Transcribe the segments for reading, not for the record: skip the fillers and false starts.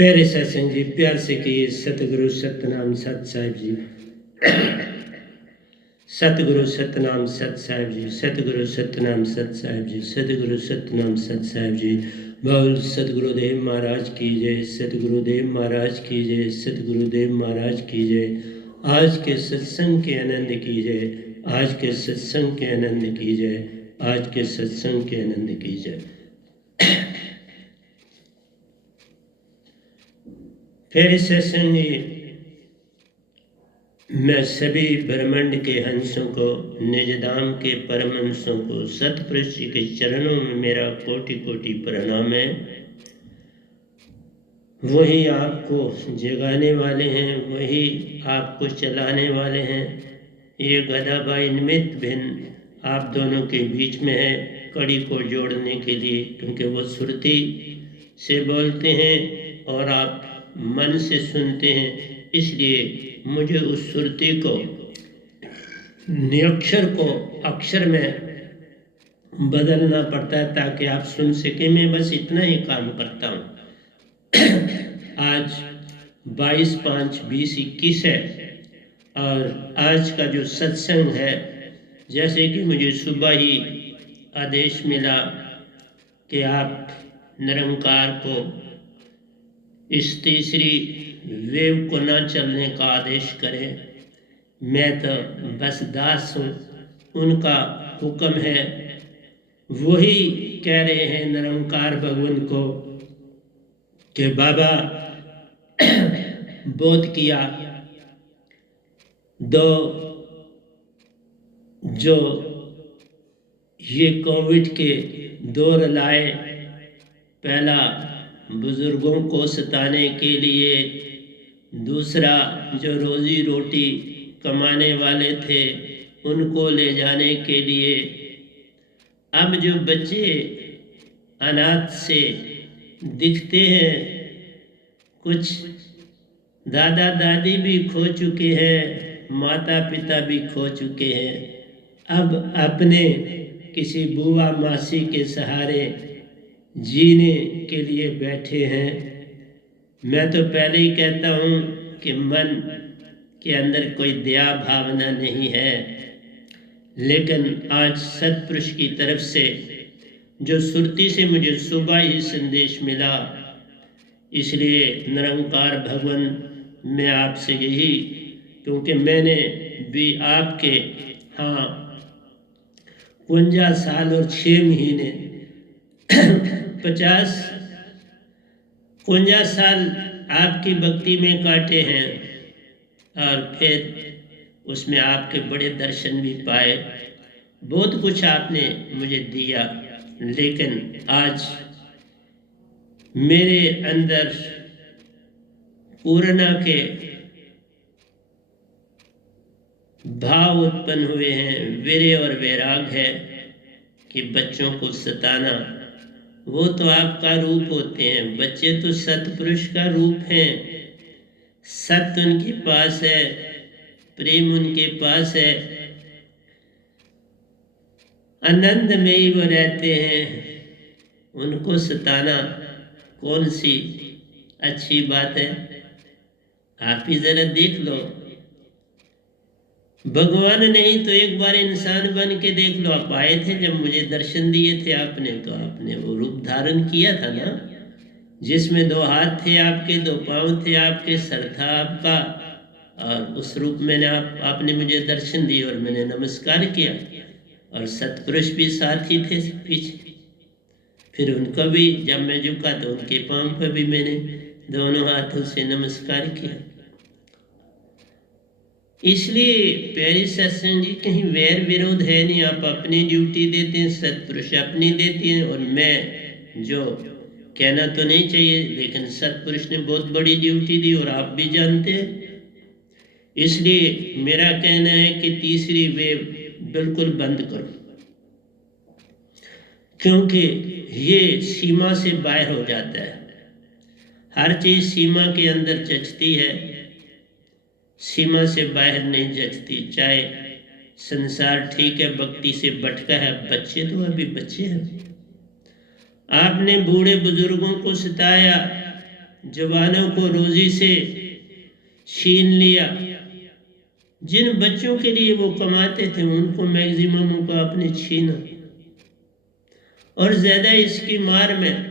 प्यारे सत्संग जी, प्यार से कहिए सतगुरु सतनाम सत साहिब जी। सतगुरु सतनाम सत साहिब जी, सतगुरु सतनाम सत साहिब जी, सतगुरु सतनाम सत साहिब जी। बोल सतगुरुदेव महाराज की जय, सतगुरुदेव महाराज की जय, सतगुरुदेव महाराज की जय। आज के सत्संग के आनंद की जय, आज के सत्संग के आनंद की जय, आज के सत्संग के आनंद की जय। फिर सत्संग जी, मैं सभी ब्रह्मांड के हंसों को, निजधाम के परम हंसों को, सतपुरुष जी के चरणों में मेरा कोटि कोटि प्रणाम है। वही आपको जगाने वाले हैं, वही आपको चलाने वाले हैं। ये गधा भाई निमित्त भिन्न आप दोनों के बीच में है, कड़ी को जोड़ने के लिए, क्योंकि वो सुरती से बोलते हैं और आप मन से सुनते हैं। इसलिए मुझे उस सुरती को, निरक्षर को अक्षर में बदलना पड़ता है ताकि आप सुन सके। मैं बस इतना ही काम करता हूँ। आज 22/5/2021 है और आज का जो सत्संग है, जैसे कि मुझे सुबह ही आदेश मिला कि आप निरंकार को, इस तीसरी वेव को न चलने का आदेश करें। मैं तो बस दास हूँ, उनका हुक्म है। वही कह रहे हैं निरंकार भगवान को कि बाबा बोध किया, दो जो ये कोविड के दौर लाए, पहला बुजुर्गों को सताने के लिए, दूसरा जो रोजी रोटी कमाने वाले थे उनको ले जाने के लिए। अब जो बच्चे अनाथ से दिखते हैं, कुछ दादा दादी भी खो चुके हैं, माता पिता भी खो चुके हैं, अब अपने किसी बुआ मासी के सहारे जीने के लिए बैठे हैं। मैं तो पहले ही कहता हूँ कि मन के अंदर कोई दया भावना नहीं है, लेकिन आज सतपुरुष की तरफ से जो सुरती से मुझे सुबह ही संदेश मिला, इसलिए निरंकार भगवान मैं आपसे यही, क्योंकि मैंने भी आपके 51 साल और 6 महीने 51 साल आपकी भक्ति में काटे हैं और फिर उसमें आपके बड़े दर्शन भी पाए। बहुत कुछ आपने मुझे दिया, लेकिन आज मेरे अंदर पूर्णा के भाव उत्पन्न हुए हैं, वीर्य और वैराग है कि बच्चों को सताना, वो तो आपका रूप होते हैं। बच्चे तो सतपुरुष का रूप हैं, सत्य उनके पास है, प्रेम उनके पास है, आनंद में ही वो रहते हैं। उनको सताना कौन सी अच्छी बात है? आप ही जरा देख लो। भगवान नहीं तो एक बार इंसान बन के देख लो। आप आए थे जब मुझे दर्शन दिए थे आपने, तो आपने वो रूप धारण किया था ना, जिसमें 2 हाथ थे आपके, 2 पांव थे आपके, सर था आपका, और उस रूप में आपने मुझे दर्शन दिए और मैंने नमस्कार किया, और सतपुरुष भी साथी थे पीछे। फिर उनको भी जब मैं झुका तो उनके पांव पर भी मैंने दोनों हाथों से नमस्कार किया। इसलिए प्यारी सत्संग जी, कहीं वैर विरोध है नहीं। आप अपनी ड्यूटी देते हैं, सतपुरुष अपनी देती हैं, और मैं जो कहना तो नहीं चाहिए, लेकिन सतपुरुष ने बहुत बड़ी ड्यूटी दी और आप भी जानते हैं। इसलिए मेरा कहना है कि तीसरी वेव बिल्कुल बंद करो, क्योंकि ये सीमा से बाहर हो जाता है। हर चीज सीमा के अंदर जचती है, सीमा से बाहर नहीं जचती। चाहे संसार ठीक है, भक्ति से भटका है, बच्चे तो अभी बच्चे हैं। आपने बूढ़े बुजुर्गों को सताया, जवानों को रोजी से छीन लिया। जिन बच्चों के लिए वो कमाते थे उनको मैक्सिमम को आपने छीना, और ज़्यादा इसकी मार में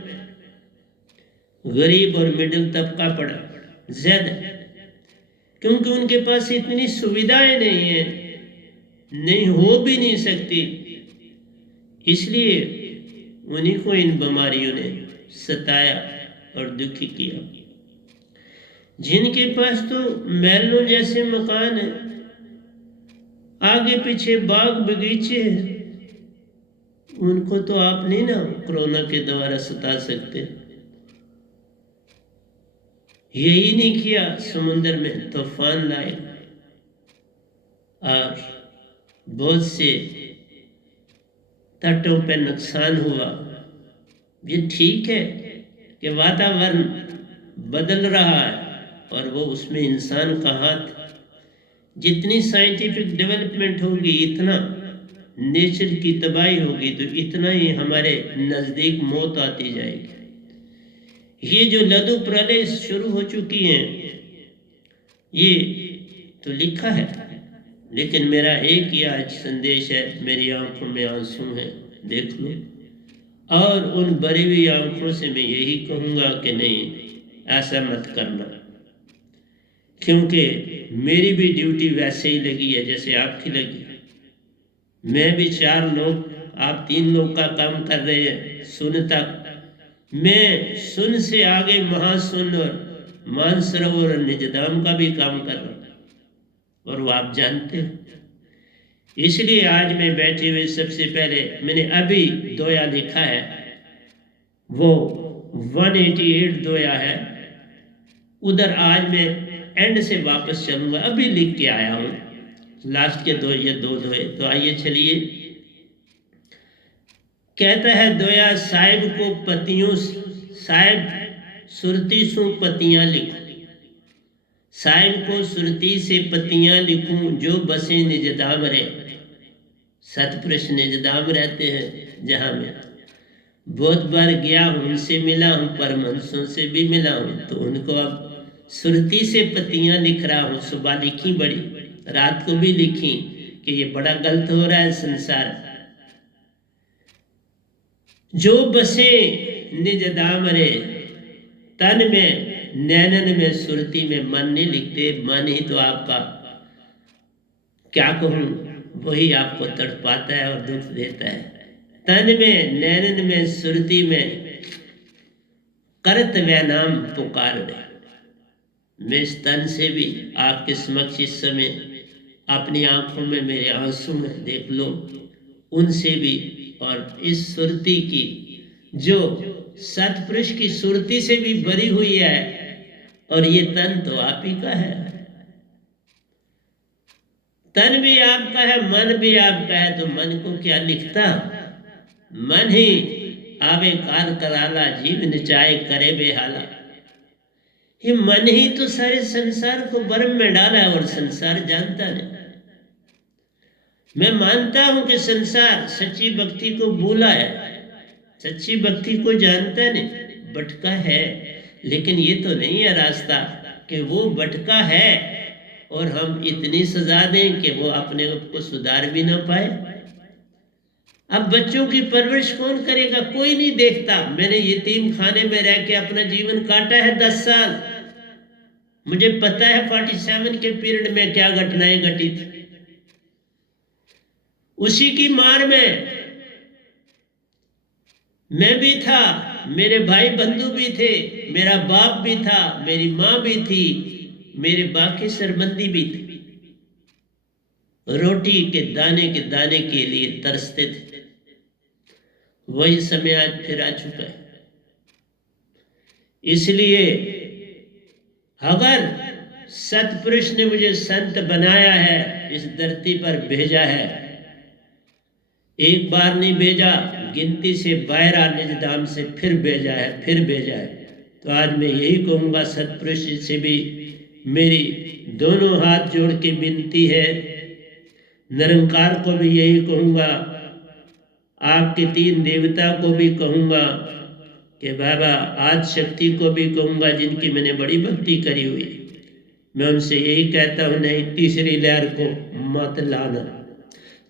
गरीब और मिडिल तबका पड़ा ज़्यादा, क्योंकि उनके पास इतनी सुविधाएं नहीं है, नहीं हो भी नहीं सकती, इसलिए उन्हीं को इन बीमारियों ने सताया और दुखी किया। जिनके पास तो महलों जैसे मकान है, आगे पीछे बाग बगीचे हैं, उनको तो आप नहीं ना कोरोना के द्वारा सता सकते। यही नहीं किया, समुद्र में तूफान लाए और बहुत से तटों पे नुकसान हुआ। ये ठीक है कि वातावरण बदल रहा है और वो उसमें इंसान का हाथ, जितनी साइंटिफिक डेवलपमेंट होगी इतना नेचर की तबाही होगी, तो इतना ही हमारे नज़दीक मौत आती जाएगी। ये जो लघु प्रलय शुरू हो चुकी हैं, ये तो लिखा है, लेकिन मेरा एक ही आज संदेश है, मेरी आंखों में आंसू हैं, देख लो। और उन भरी हुई आंखों से मैं यही कहूँगा कि नहीं, ऐसा मत करना, क्योंकि मेरी भी ड्यूटी वैसे ही लगी है जैसे आपकी लगी। मैं भी 4 लोग, आप 3 लोग का काम कर रहे हैं, सुन तक मैं सुन से आगे महासुन और मानसरोवर और निजदाम का भी काम कर रहा हूँ, और वो आप जानते हो। इसलिए आज मैं बैठे हुए सबसे पहले मैंने अभी दोया लिखा है, वो 188 दोया है, उधर आज मैं एंड से वापस चलूँगा, अभी लिख के आया हूँ लास्ट के 2 या 2 दोए। तो आइए चलिए, कहता है दोया साहिब को पतियों, साहिब सुरती सु पतियाँ लिखूं, साहिब को सुरती से पतियाँ लिखूं, जो बसे निजदाम रहे। सतपुरुष निजदाम रहते हैं जहाँ में बहुत बार गया हूँ, उनसे मिला हूँ, परमहंसों से भी मिला हूँ, तो उनको अब सुरती से पतियाँ लिख रहा हूँ। सुबह लिखी बड़ी, रात को भी लिखी कि ये बड़ा गलत हो रहा है संसार। जो बसे निज दाम रे, तन में नैनन में सुरती में, मन नहीं लिखते, मन ही तो आपका क्या कहूँ वही आपको तड़पाता है और दुख देता है। तन में नैनन में सुरती में, करत वह नाम पुकार रहे। मैं इस तन से भी आपके समक्ष इस समय अपनी आंखों में मेरे आंसू में देख लो, उनसे भी, और इस सुरती की जो सतपुरुष की सुरती से भी भरी हुई है, और ये तन तो आप ही का है, तन भी आपका है, मन भी आपका है, तो मन को क्या लिखता। मन ही आवे काल कराला, जीव नचाए करे बेहाला। ये मन ही तो सारे संसार को भ्रम में डाला है और संसार जानता नहीं। मैं मानता हूं कि संसार सच्ची भक्ति को भूला है, सच्ची भक्ति को जानता नहीं, भटका है, लेकिन ये तो नहीं है रास्ता कि वो भटका है और हम इतनी सजा दें कि वो अपने आप को सुधार भी ना पाए। अब बच्चों की परवरिश कौन करेगा, कोई नहीं देखता। मैंने यतीम खाने में रह के अपना जीवन काटा है 10 साल, मुझे पता है 47 के पीरियड में क्या घटनाएं घटी थी। उसी की मार में मैं भी था, मेरे भाई बंधु भी थे, मेरा बाप भी था, मेरी माँ भी थी, मेरे बाकी सरबंदी भी थे, रोटी के दाने के लिए तरसते थे। वही समय आज फिर आ चुका है। इसलिए अगर सतपुरुष ने मुझे संत बनाया है, इस धरती पर भेजा है, एक बार नहीं भेजा, गिनती से बाहर निज धाम से फिर भेजा है, फिर भेजा है। तो आज मैं यही कहूँगा, सतपुरुष से भी मेरी दोनों हाथ जोड़ के विनती है, निरंकार को भी यही कहूँगा, आपके 3 देवता को भी कहूँगा, कि बाबा आज शक्ति को भी कहूँगा जिनकी मैंने बड़ी भक्ति करी हुई, मैं उनसे यही कहता हूँ नहीं, तीसरी लहर को मत लाना,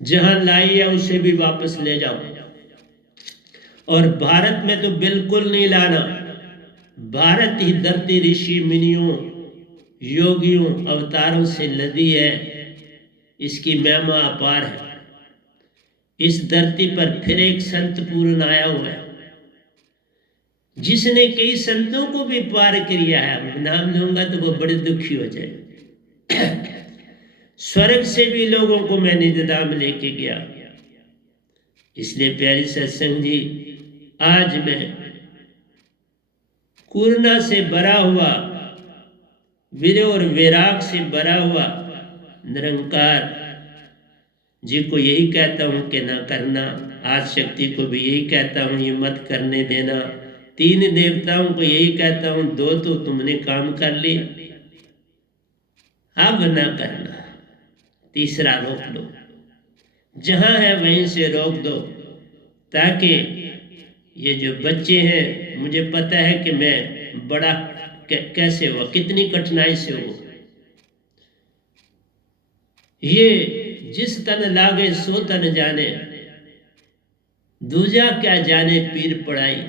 जहां लाई है उसे भी वापस ले जाओ। और भारत में तो बिल्कुल नहीं लाना। भारत ही धरती ऋषि मुनियों योगियों अवतारों से लदी है, इसकी महिमा अपार है। इस धरती पर फिर एक संत पूर्ण आया हुआ है जिसने कई संतों को भी पार किया है। नाम लूंगा तो वो बड़े दुखी हो जाए। स्वर्ग से भी लोगों को मैं निजधाम लेके गया। इसलिए प्यारी सत्संग जी, आज मैं करुणा से भरा हुआ, वीर और वैराग से भरा हुआ निरंकार जी को यही कहता हूं कि ना करना। आज शक्ति को भी यही कहता हूं ये मत करने देना। तीन देवताओं को यही कहता हूं, दो तो तुमने काम कर ली, अब ना करना, तीसरा रोक दो, जहां है वहीं से रोक दो, ताकि ये जो बच्चे हैं, मुझे पता है कि मैं बड़ा कैसे हुआ, कितनी कठिनाई से हुआ। ये जिस तन लागे सो तन जाने, दूजा क्या जाने पीर पड़ाई।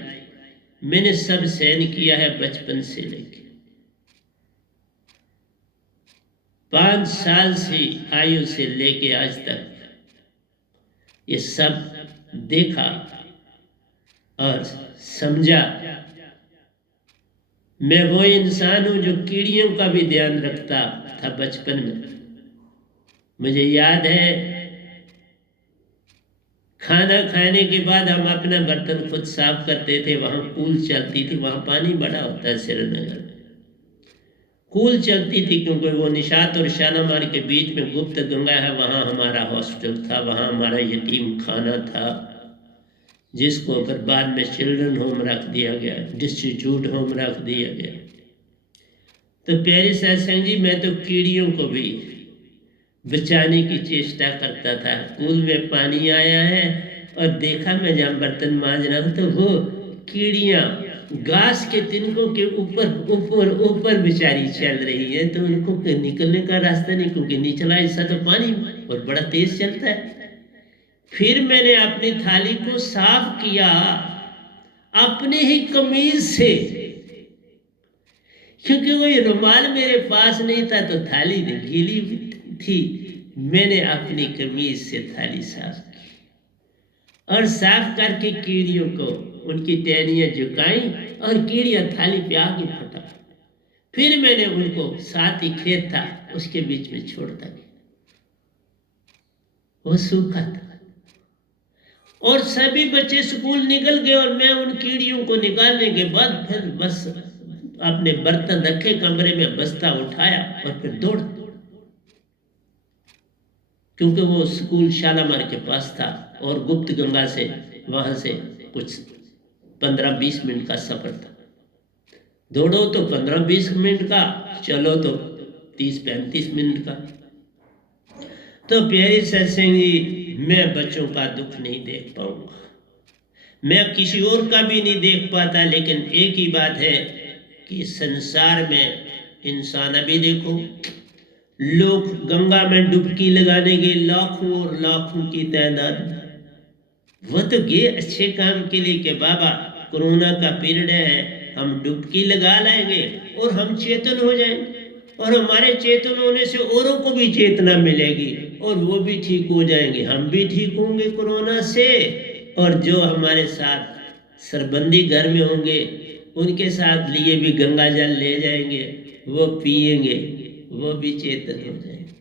मैंने सब सहन किया है बचपन से लेके 5 साल से आयु से लेके आज तक, ये सब देखा और समझा। मैं वो इंसान हूं जो कीड़ियों का भी ध्यान रखता था बचपन में। मुझे याद है खाना खाने के बाद हम अपना बर्तन खुद साफ करते थे। वहां कूल चलती थी, वहां पानी बड़ा होता है श्रीनगर में, कूल चलती थी क्योंकि वो निशात और शालामार के बीच में गुप्त गंगा है, वहां हमारा हॉस्टल था, वहां हमारा यतीम खाना था, जिसको फिर बाद में चिल्ड्रन होम रख दिया गया, डिस्ट्रीब्यूट होम रख दिया गया। तो प्यारे सत्संग जी, मैं तो कीड़ियों को भी बचाने की चेष्टा करता था। कूल में पानी आया है और देखा मैं जहाँ बर्तन मांज रहा हूँ तो वो कीड़ियाँ घास के तिनकों के ऊपर ऊपर ऊपर बेचारी चल रही है, तो उनको निकलने का रास्ता नहीं, क्योंकि निचला हिस्सा तो पानी और बड़ा तेज चलता है। फिर मैंने अपनी थाली को साफ किया अपने ही कमीज से, क्योंकि वही रुमाल मेरे पास नहीं था तो थाली गीली थी। मैंने अपनी कमीज से थाली साफ की और साफ करके कीड़ियों को उनकी टहनियां झुकाई और कीड़ियां थाली पे आगे फटा। फिर मैंने उनको, साथ ही खेत था उसके बीच में छोड़ता गया, वो सूखा था और सभी बच्चे स्कूल निकल गए और मैं उन कीड़ियों को निकालने के बाद फिर बस अपने बर्तन रखे कमरे में, बस्ता उठाया और फिर दौड़, क्योंकि वो स्कूल शालामार के पास था और गुप्त गंगा से वहां से कुछ 15-20 मिनट का सफर था। दौड़ो तो 15-20 मिनट का, चलो तो 30-35 मिनट का। तो प्यारी सत्संग जी, मैं बच्चों का दुख नहीं देख पाऊंगा, मैं किसी और का भी नहीं देख पाता, लेकिन एक ही बात है कि संसार में इंसान, अभी देखो लोग गंगा में डुबकी लगाने गए, लाखों और लाखों की तादाद, वो तो गए अच्छे काम के लिए कि बाबा कोरोना का पीरियड है, हम डुबकी लगा लेंगे और हम चेतन हो जाएंगे, और हमारे चेतन होने से औरों को भी चेतना मिलेगी और वो भी ठीक हो जाएंगे, हम भी ठीक होंगे कोरोना से, और जो हमारे साथ सरबंदी घर में होंगे उनके साथ लिए भी गंगा जल ले जाएंगे, वो पिएंगे, वो भी चेतन हो जाएंगे।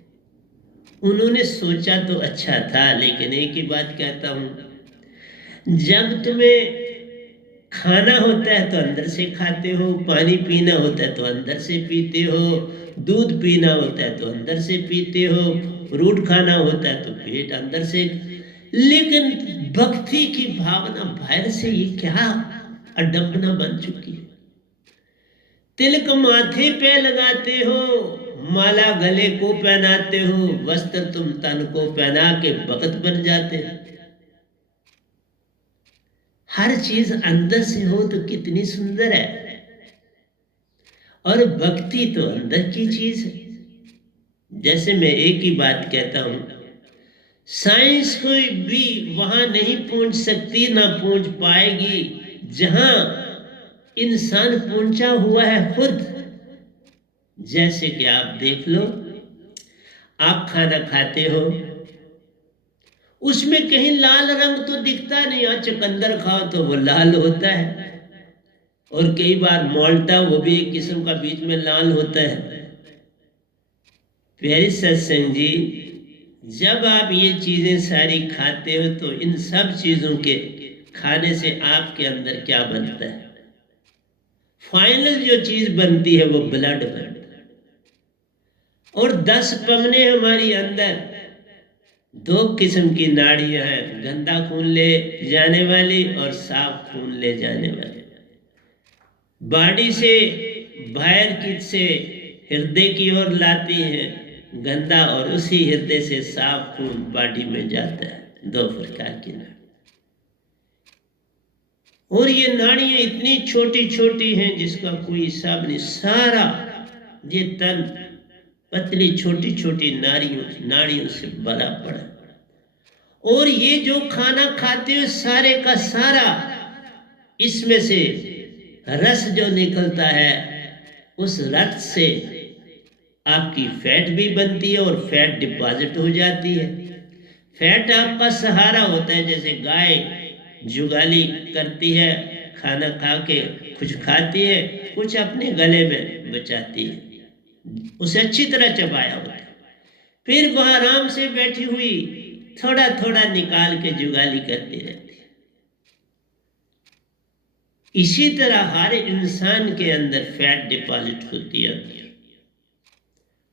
उन्होंने सोचा तो अच्छा था, लेकिन एक ही बात कहता हूं, जब तुम्हें खाना होता है तो अंदर से खाते हो, पानी पीना होता है तो अंदर से पीते हो, दूध पीना होता है तो अंदर से पीते हो, फ्रूट खाना होता है तो पेट अंदर से, लेकिन भक्ति की भावना बाहर से ये क्या अडंबना बन चुकी है। तिलक माथे पे लगाते हो, माला गले को पहनाते हो, वस्त्र तुम तन को पहना के भगत बन जाते हो। हर चीज अंदर से हो तो कितनी सुंदर है। और भक्ति तो अंदर की चीज है। जैसे मैं एक ही बात कहता हूं, साइंस कोई भी वहां नहीं पहुंच सकती, ना पहुंच पाएगी जहां इंसान पहुंचा हुआ है खुद। जैसे कि आप देख लो, आप खाना खाते हो, उसमें कहीं लाल रंग तो दिखता नहीं, और चुकंदर खाओ तो वो लाल होता है, और कई बार मोल्टा वो भी एक किस्म का बीच में लाल होता है। प्यारे सत्संग जी, जब आप ये चीजें सारी खाते हो तो इन सब चीजों के खाने से आपके अंदर क्या बनता है? फाइनल जो चीज बनती है वो ब्लड बनता है। और 10 पवने हमारी अंदर, 2 किस्म की नाड़ियां हैं, गंदा खून ले जाने वाली और साफ खून ले जाने वाली। बॉडी से बाहर की से हृदय की ओर लाती हैं गंदा, और उसी हृदय से साफ खून बॉडी में जाता है। 2 प्रकार की नाड़ी। और ये नाड़ियां इतनी छोटी छोटी हैं जिसका कोई हिसाब नहीं। सारा ये तन पतली छोटी छोटी नाड़ियों से भरा पड़ा। और ये जो खाना खाते हो सारे का सारा, इसमें से रस जो निकलता है, उस रस से आपकी फैट भी बनती है और फैट डिपॉजिट हो जाती है। फैट आपका सहारा होता है। जैसे गाय जुगाली करती है, खाना खा के कुछ खाती है, कुछ अपने गले में बचाती है, उसे अच्छी तरह चबाया होता है, फिर वह आराम से बैठी हुई थोड़ा थोड़ा निकाल के जुगाली करती रहती है। इसी तरह हर इंसान के अंदर फैट डिपॉजिट होती है।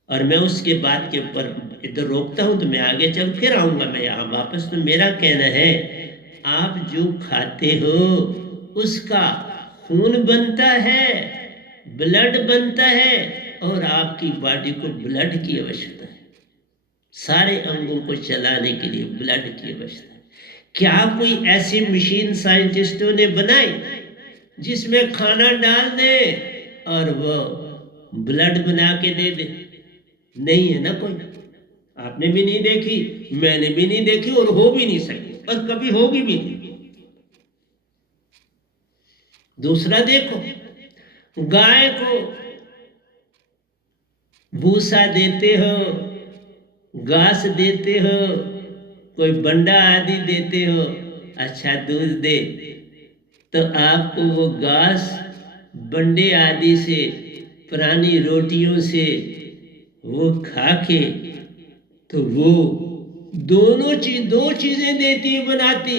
और मैं उसके बाद के ऊपर इधर रोकता हूं, तो मैं आगे चल फिर आऊंगा मैं यहां वापस। तो मेरा कहना है, आप जो खाते हो उसका खून बनता है, ब्लड बनता है, और आपकी बॉडी को ब्लड की आवश्यकता है। सारे अंगों को चलाने के लिए ब्लड की आवश्यकता है। क्या कोई ऐसी मशीन साइंटिस्टों ने बनाई जिसमें खाना डाल दे और वो ब्लड बना के दे दे? नहीं है ना कोई। आपने भी नहीं देखी, मैंने भी नहीं देखी, और हो भी नहीं सकती, और कभी होगी भी नहीं। दूसरा देखो, गाय को भूसा देते हो, घास देते हो, कोई बंडा आदि देते हो, अच्छा दूध दे, तो आपको वो घास बंडे आदि से, पुरानी रोटियों से वो खा के, तो वो दो चीजें देती है, बनाती।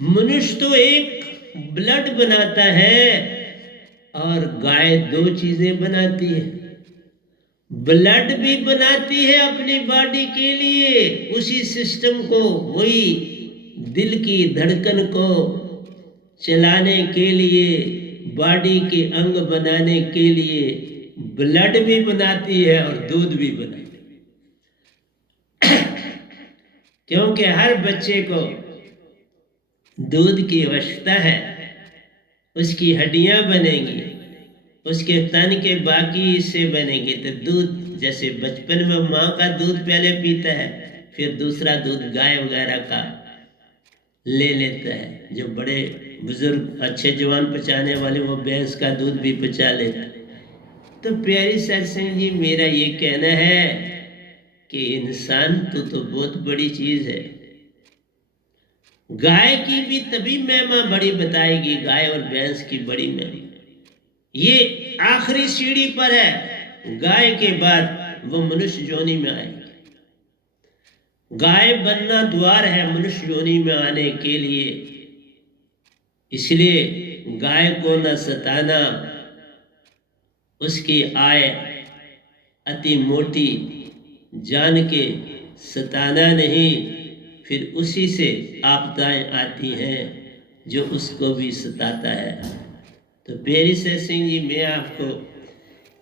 मनुष्य तो एक ब्लड बनाता है और गाय 2 चीजें बनाती है। ब्लड भी बनाती है अपनी बॉडी के लिए, उसी सिस्टम को, वही दिल की धड़कन को चलाने के लिए, बॉडी के अंग बनाने के लिए ब्लड भी बनाती है और दूध भी बनाती है। क्योंकि हर बच्चे को दूध की आवश्यकता है। उसकी हड्डियां बनेंगी, उसके तन के बाकी हिस्से बनेंगे, तो दूध, जैसे बचपन में माँ का दूध पहले पीता है, फिर दूसरा दूध गाय वगैरह का ले लेता है। जो बड़े बुजुर्ग अच्छे जवान पचाने वाले, वो भैंस का दूध भी पचा लेता है। तो प्यारी सत्संग जी, मेरा ये कहना है कि इंसान तो बहुत बड़ी चीज है। गाय की भी तभी महिमा बड़ी बताएगी, गाय और भैंस की बड़ी महिमा। ये आखिरी सीढ़ी पर है, गाय के बाद वो मनुष्य योनि में आएगी। गाय बनना द्वार है मनुष्य योनि में आने के लिए। इसलिए गाय को न सताना, उसकी आय अति मोटी जान के सताना नहीं, फिर उसी से आपदाएं आती हैं जो उसको भी सताता है। तो प्यारी सत्संग जी, मैं आपको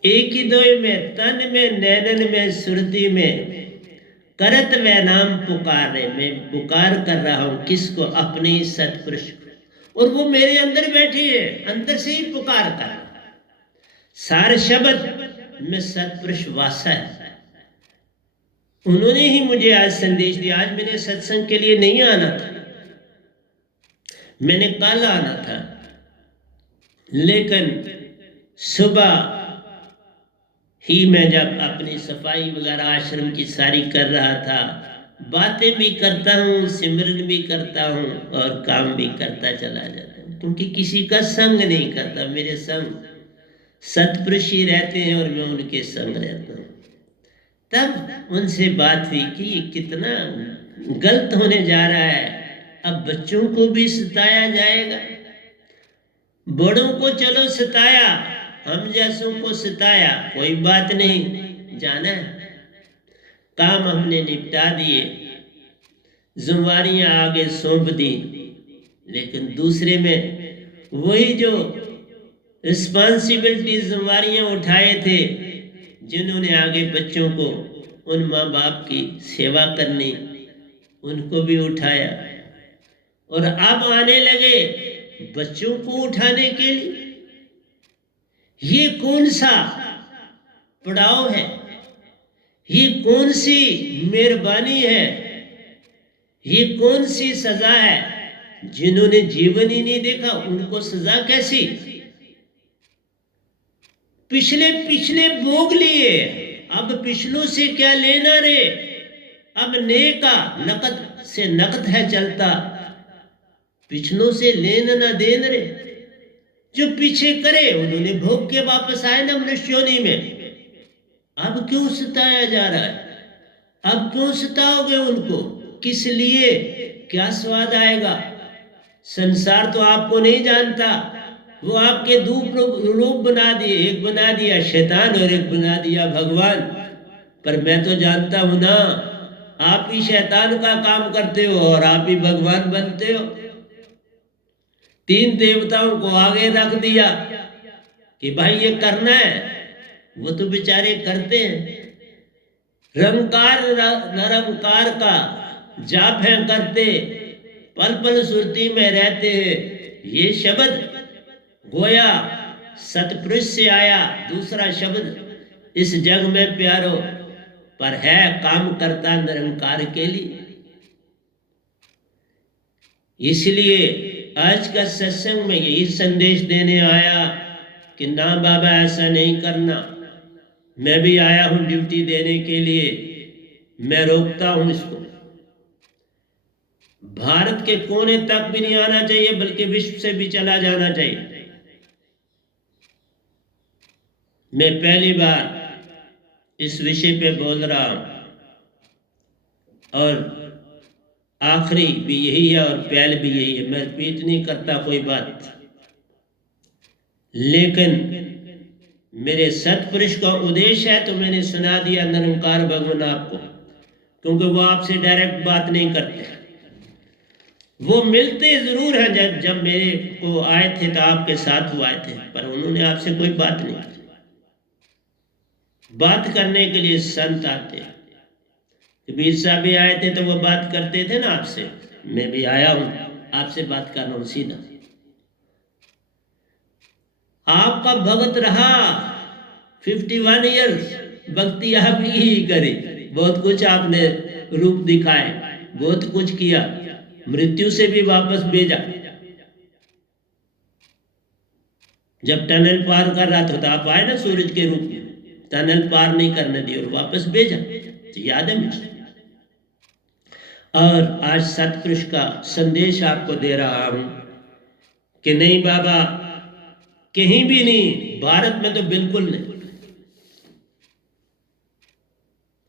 एक ही दो में, तन में, नैनन में, सुरती में करत वह नाम पुकारे, मैं पुकार कर रहा हूं किसको? अपने ही सतपुरुष और वो मेरे अंदर बैठी है, अंदर से ही पुकारता है। सार शब्द में सत्पुरुष वासा है। उन्होंने ही मुझे आज संदेश दिया। आज मैंने सत्संग के लिए नहीं आना था, मैंने कल आना था, लेकिन सुबह ही मैं जब अपनी सफाई वगैरह आश्रम की सारी कर रहा था, बातें भी करता हूँ, सिमरन भी करता हूँ और काम भी करता चला जाता हूँ, क्योंकि किसी का संग नहीं करता। मेरे संग सत्पुरुष ही रहते हैं और मैं उनके संग रहता हूँ। तब उनसे बात हुई कि ये कितना गलत होने जा रहा है। अब बच्चों को भी सताया जाएगा, बड़ों को चलो सताया, हम जैसों को सताया, कोई बात नहीं, जाना है। काम हमने निपटा दिए, जिम्मेवारियां आगे सौंप दी, लेकिन दूसरे में वही जो रिस्पॉन्सिबिलिटी जिम्मेवारियां उठाए थे, जिन्होंने आगे बच्चों को उन माँ बाप की सेवा करनी, उनको भी उठाया। और अब आने लगे बच्चों को उठाने के लिए। ये कौन सा पड़ाव है? ये कौन सी मेहरबानी है? ये कौन सी सजा है? जिन्होंने जीवन ही नहीं देखा उनको सजा कैसी? पिछले पिछले भोग लिए, अब पिछलों से क्या लेना रे? अब नेका नकद से नकद है चलता, पिछलों से लेन ना देन रे। जो पीछे करे उन्होंने भोग के वापस आए ना मनुष्य योनि में। अब क्यों सताया जा रहा है? अब क्यों सताओगे उनको? किस लिए? क्या स्वाद आएगा? संसार तो आपको नहीं जानता, वो आपके दो रूप बना दिए, एक बना दिया शैतान और एक बना दिया भगवान। पर मैं तो जानता हूं ना, आप ही शैतान का काम करते हो और आप ही भगवान बनते हो। तीन देवताओं को आगे रख दिया कि भाई ये करना है, वो तो बेचारे करते हैं। रंकार निरंकार का जाप है करते, पल पल सुरती में रहते हैं। ये शब्द गोया सतपुरुष से आया, दूसरा शब्द इस जग में प्यारो, पर है काम करता निरंकार के लिए। इसलिए आज का सत्संग में यही संदेश देने आया कि ना बाबा ऐसा नहीं करना। मैं भी आया हूं ड्यूटी देने के लिए, मैं रोकता हूं इसको। भारत के कोने तक भी नहीं आना चाहिए, बल्कि विश्व से भी चला जाना चाहिए। मैं पहली बार इस विषय पे बोल रहा हूं और आखिरी भी यही है और पहले भी यही है। मैं रिपीट नहीं करता कोई बात, लेकिन मेरे सत्पुरुष का उद्देश्य है तो मैंने सुना दिया निरंकार भगवान आपको, क्योंकि वो आपसे डायरेक्ट बात नहीं करते। वो मिलते जरूर हैं, जब मेरे को आए थे तो आपके साथ वो आए थे, पर उन्होंने आपसे कोई बात नहीं की। बात करने के लिए संत आते, कबीर साहब भी आए थे तो वो बात करते थे ना आपसे। मैं भी आया हूं आपसे बात कर रहा हूं सीधा। आपका भगत रहा 51 ईयर्स, भक्ति आप ही करे। बहुत कुछ आपने रूप दिखाए, बहुत कुछ किया, मृत्यु से भी वापस भेजा। जब टनल पार कर रहा था तो आप आए ना सूरज के रूप में, टनल पार नहीं करने दिया और वापस भेजा, तो याद है मुझे। और आज सतपुरुष का संदेश आपको दे रहा हूं कि नहीं बाबा, कहीं भी नहीं, भारत में तो बिल्कुल नहीं।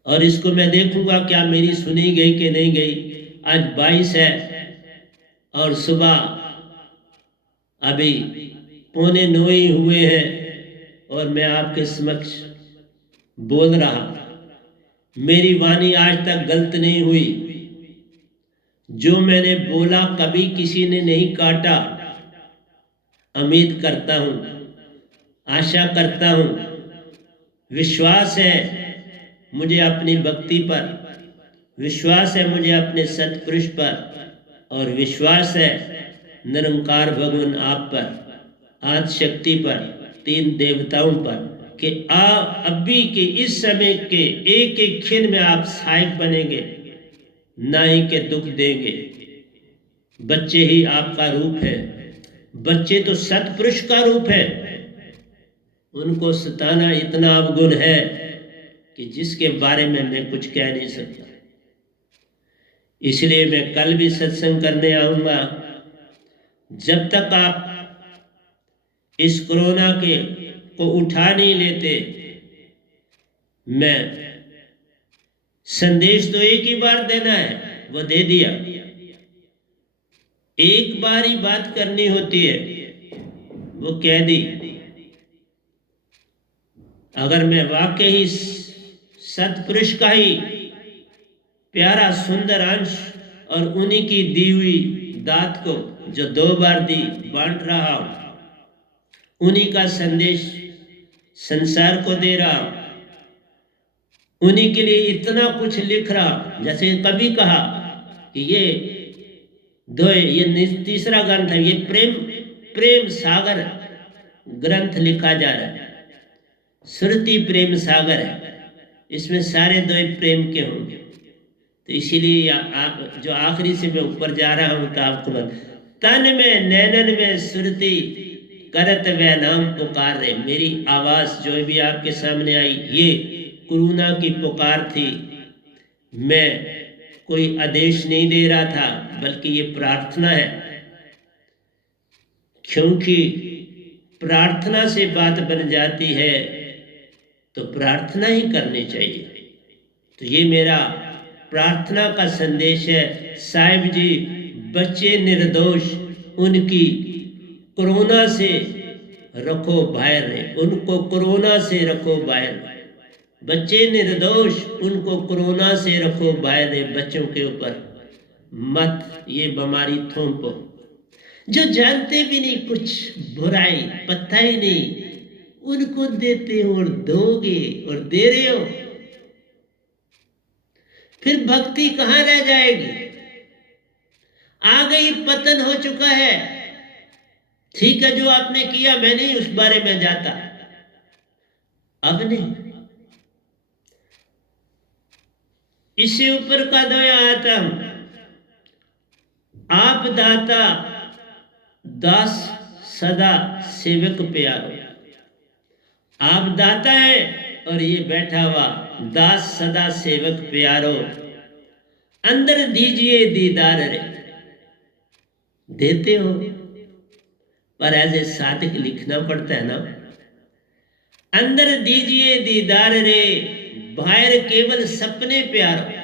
और इसको मैं देखूंगा क्या मेरी सुनी गई कि नहीं गई। आज 22 है और सुबह अभी 8:45 ही हुए हैं और मैं आपके समक्ष बोल रहा। मेरी वाणी आज तक गलत नहीं हुई। जो मैंने बोला कभी किसी ने नहीं काटा। उम्मीद करता हूं, आशा करता हूं, विश्वास है मुझे अपनी भक्ति पर, विश्वास है मुझे अपने सत्पुरुष पर, और विश्वास है निरंकार भगवान आप पर, आदि शक्ति पर, तीन देवताओं पर कि अभी के इस समय के एक एक क्षण में आप सहायक बनेंगे, नाई के दुख देंगे। बच्चे ही आपका रूप है, बच्चे तो सतपुरुष का रूप है, उनको सताना इतना अवगुण है कि जिसके बारे में मैं कुछ कह नहीं सकता। इसलिए मैं कल भी सत्संग करने आऊंगा। जब तक आप इस कोरोना के को उठा नहीं लेते, मैं संदेश तो एक ही बार देना है, वो दे दिया। एक बार ही बात करनी होती है, वो कह दी। अगर मैं वाकई ही सतपुरुष का ही प्यारा सुंदर अंश और उन्हीं की दी हुई दात को जो 2 बार दी बांट रहा हूं, उन्हीं का संदेश संसार को दे रहा हूं, उन्हीं के लिए इतना कुछ लिख रहा। जैसे कभी कहा कि ये तीसरा ग्रंथ है, ये प्रेम सागर ग्रंथ लिखा जा रहा है। श्रुति प्रेम सागर है, इसमें सारे द्वय प्रेम के होंगे। तो इसीलिए आप जो आखिरी से मैं ऊपर जा रहा हूं तो आपको तन में नैनन में श्रुति करत वह नाम पुकार रहे। मेरी आवाज जो भी आपके सामने आई, ये कोरोना की पुकार थी। मैं कोई आदेश नहीं दे रहा था, बल्कि ये प्रार्थना है, क्योंकि प्रार्थना से बात बन जाती है तो प्रार्थना ही करनी चाहिए। तो ये मेरा प्रार्थना का संदेश है। साहिब जी, बच्चे निर्दोष, उनकी कोरोना से रखो बाहर, उनको कोरोना से रखो बाहर। बच्चे निर्दोष, उनको कोरोना से रखो बाहर। बच्चों के ऊपर मत ये बीमारी थोपो, जो जानते भी नहीं कुछ बुराई, पता ही नहीं, उनको देते हो और दोगे और दे रहे हो, फिर भक्ति कहां रह जाएगी? आ गई, पतन हो चुका है। ठीक है, जो आपने किया, मैं नहीं उस बारे में जाता, अब नहीं। इससे ऊपर का दया आता हूं, आप दाता दास सदा सेवक प्यारो। आप दाता है और ये बैठा हुआ दास सदा सेवक प्यारो। अंदर दीजिए दीदार रे, देते हो पर ऐसे साधक लिखना पड़ता है ना। अंदर दीजिए दीदार रे, बाहर केवल सपने प्यारो।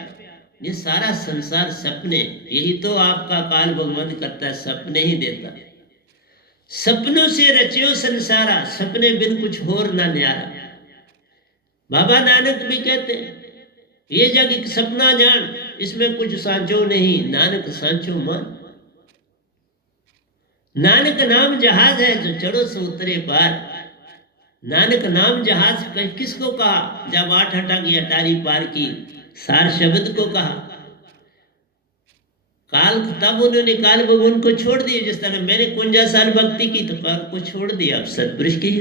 ये सारा संसार सपने, यही तो आपका काल भगवान करता है, सपने ही देता है। सपनों से रचियो संसारा, सपने बिन कुछ होर ना न्यारा। बाबा नानक भी कहते हैं, ये जग एक सपना जान, इसमें कुछ सांचो नहीं, नानक सांचो मान। नानक नाम जहाज है, जो चढ़ो सो उतरे पार। नानक नाम जहाज किसको कहा? जब 8 हटा की अटारी पार की, सार शब्द को कहा। काल, तब उन्होंने काल भगवान को छोड़ दिया। जिस तरह मैंने 51 साल भक्ति की तो काल को छोड़ दिया। अब सतपुरुष की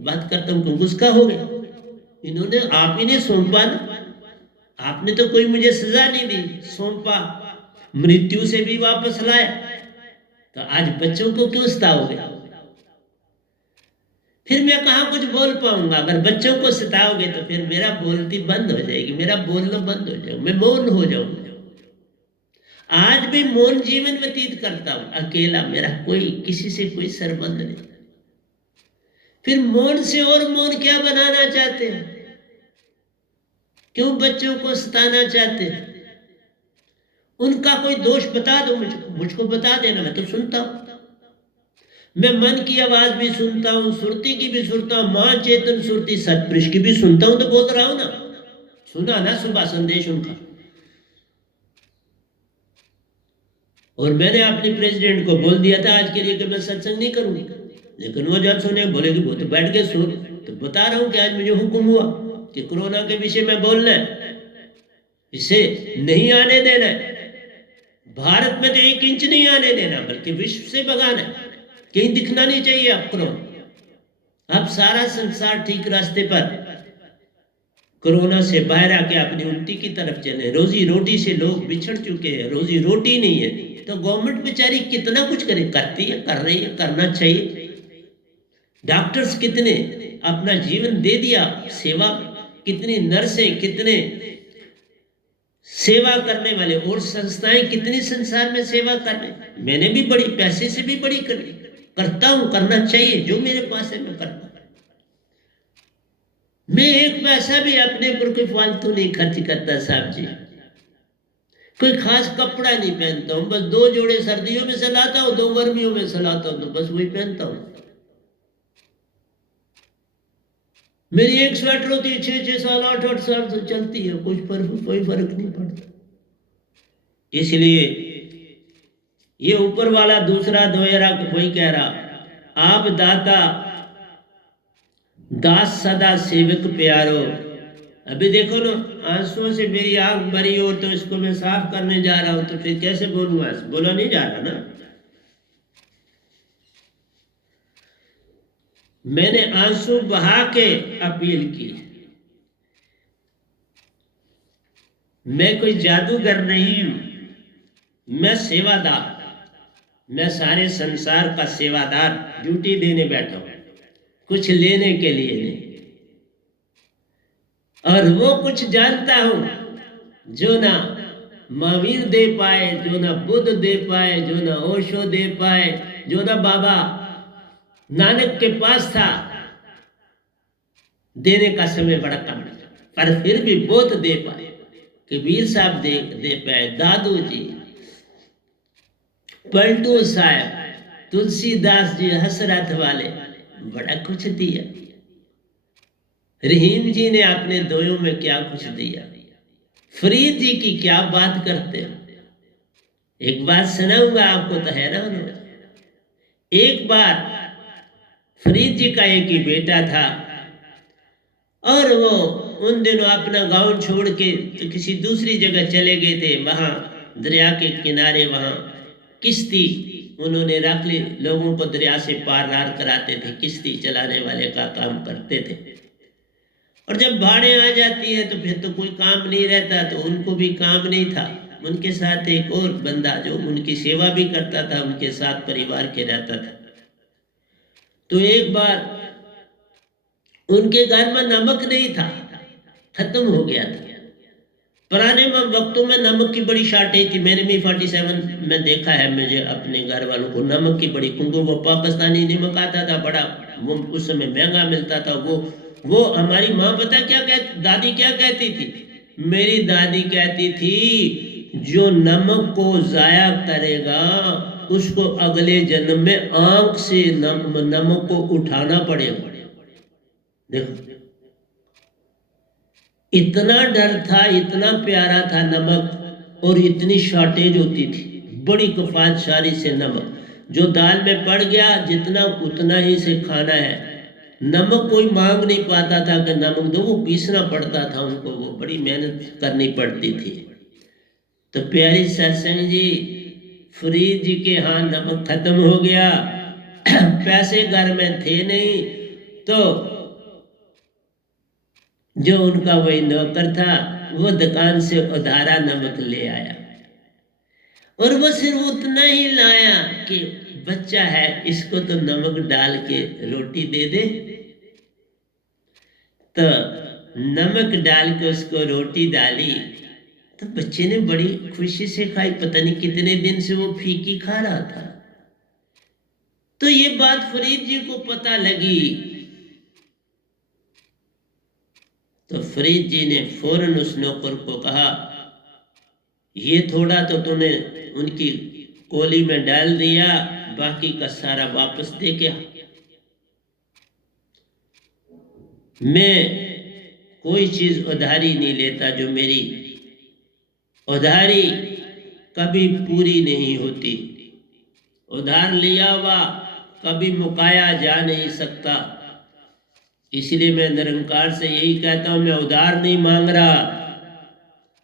बात करता हूं, क्योंकि उसका हो गया। इन्होंने आप ही ने सौंपा ना, आपने तो कोई मुझे सजा नहीं दी, सौंपा, मृत्यु से भी वापस लाया। तो आज बच्चों को क्यों सताओगे? फिर मैं कहाँ कुछ बोल पाऊंगा? अगर बच्चों को सताओगे तो फिर मेरा बोलती बंद हो जाएगी, मेरा बोलना बंद हो जाएगा, मैं मौन हो जाऊंगा। आज भी मौन जीवन व्यतीत करता हूं, अकेला, मेरा कोई किसी से कोई संबंध नहीं। फिर मौन से और मौन क्या बनाना चाहते हैं? क्यों बच्चों को सताना चाहते हैं? उनका कोई दोष बता दो मुझको बता देना, मैं तो सुनता हूं। मैं मन की आवाज भी सुनता हूं, सुरती की भी सुनता हूं, मां चेतन सुरती सतपुरुष की भी सुनता हूं। तो बोल रहा हूं ना, सुना ना सुबह संदेश उनका। और मैंने अपने प्रेसिडेंट को बोल दिया था आज के लिए कि मैं सत्संग नहीं करूंगा, लेकिन वो जब सुने बोले कि वो तो बैठ गए सुन। तो बता रहा हूं कि आज मुझे हुक्म हुआ कि कोरोना के विषय में बोलना है, इसे नहीं आने देना है। भारत में तो 1 इंच नहीं आने देना, बल्कि विश्व से भगाना है। कहीं दिखना नहीं चाहिए अब कोरोना। अब सारा संसार ठीक रास्ते पर कोरोना से बाहर आके अपनी उन्नति की तरफ चले। रोजी रोटी से लोग बिछड़ चुके हैं, रोजी रोटी नहीं है, तो गवर्नमेंट बेचारी कितना कुछ करे, करती है, कर रही है, करना चाहिए। डॉक्टर्स कितने अपना जीवन दे दिया सेवा, कितनी नर्सें, कितने सेवा करने वाले, और संस्थाएं कितनी संसार में सेवा कर रहे। मैंने भी बड़ी, पैसे से भी बड़ी करता हूं, करना चाहिए, जो मेरे पास है मैं करता हूं। मैं 1 पैसा भी अपने ऊपर कोई फालतू नहीं खर्च करता साहब जी। कोई खास कपड़ा नहीं पहनता हूं, बस 2 जोड़े सर्दियों में सिलाता हूं, 2 गर्मियों में सिलाता हूं, तो बस वही पहनता हूं। मेरी एक स्वेटर होती है 6-6 साल, 8-8 साल तो चलती है, कोई फर्क नहीं पड़ता। इसलिए ये ऊपर वाला दूसरा दोहरा वही कह रहा, आप दाता दास सदा सेवक प्यारो। अभी देखो ना, आंसुओं से मेरी आंख भरी हो, तो इसको मैं साफ करने जा रहा हूं, तो फिर कैसे बोलूंगा? बोला नहीं जा रहा ना। मैंने आंसू बहा के अपील की। मैं कोई जादूगर नहीं हूं, मैं सेवादार, मैं सारे संसार का सेवादार, ड्यूटी देने बैठा हूं, कुछ लेने के लिए नहीं। और वो कुछ जानता हूं जो ना महावीर दे पाए, जो ना बुद्ध दे पाए, जो ना ओशो दे पाए, जो ना बाबा नानक के पास था। देने का समय बड़ा कम है, पर फिर भी बहुत दे पाए। कबीर साहब दे पाए, दादू जी, पलटू साहब, तुलसीदास जी हसरत वाले, बड़ा कुछ दिया। रहीम जी ने अपने दोयों में क्या कुछ दिया। फरीद जी की क्या बात करते हो। एक बात सुनाऊंगा आपको, तो हैरान हो। एक बार फरीद जी का एक ही बेटा था, और वो उन दिनों अपना गांव छोड़ के तो किसी दूसरी जगह चले गए थे। वहां दरिया के किनारे वहां किश्ती उन्होंने रख ली, लोगों को दरिया से पार कराते थे, किश्ती चलाने वाले का काम करते थे। और जब भाड़े आ जाती है तो फिर तो कोई काम नहीं रहता, तो उनको भी काम नहीं था। उनके साथ एक और बंदा जो उनकी सेवा भी करता था, उनके साथ परिवार के रहता था। तो एक बार उनके घर में नमक नहीं था, खत्म हो गया था। पुराने वक्तों में नमक की बड़ी शॉर्टेज थी। मैंने भी 47 में देखा है, मुझे अपने घर वालों को नमक की बड़ी, क्योंकि वो पाकिस्तानी नमक आता था बड़ा, वो उस समय महंगा मिलता था। वो हमारी माँ पता क्या कहती, दादी क्या कहती थी? मेरी दादी कहती थी, जो नमक को जाया करेगा उसको अगले जन्म में आंख से नमक को उठाना पड़ेगा। देखो, इतना डर था, इतना प्यारा था नमक, और इतनी शॉर्टेज होती थी, बड़ी किफायतशारी से नमक। जो दाल में पड़ गया, जितना उतना ही से खाना है। नमक कोई मांग नहीं पाता था कि नमक दो, वो पीसना पड़ता था उनको, वो बड़ी मेहनत करनी पड़ती थी। तो प्यारी सत्संग जी, फरीद जी के यहाँ नमक खत्म हो गया, पैसे घर में थे नहीं, तो जो उनका वही नौकर था वो दुकान से उधारा नमक ले आया, और वो सिर्फ उतना ही लाया कि बच्चा है, इसको तो नमक डाल के रोटी दे दे। तो नमक डाल के उसको रोटी डाली, तो बच्चे ने बड़ी खुशी से खाई। पता नहीं कितने दिन से वो फीकी खा रहा था। तो ये बात फरीद जी को पता लगी, तो फरीद जी ने फौरन उस नौकर को कहा, ये थोड़ा तो तूने उनकी कोली में डाल दिया, बाकी का सारा वापस दे के। मैं कोई चीज उधारी नहीं लेता, जो मेरी उधारी कभी पूरी नहीं होती। उधार लिया हुआ कभी मुकाया जा नहीं सकता। इसलिए मैं निरंकार से यही कहता हूं, मैं उधार नहीं मांग रहा,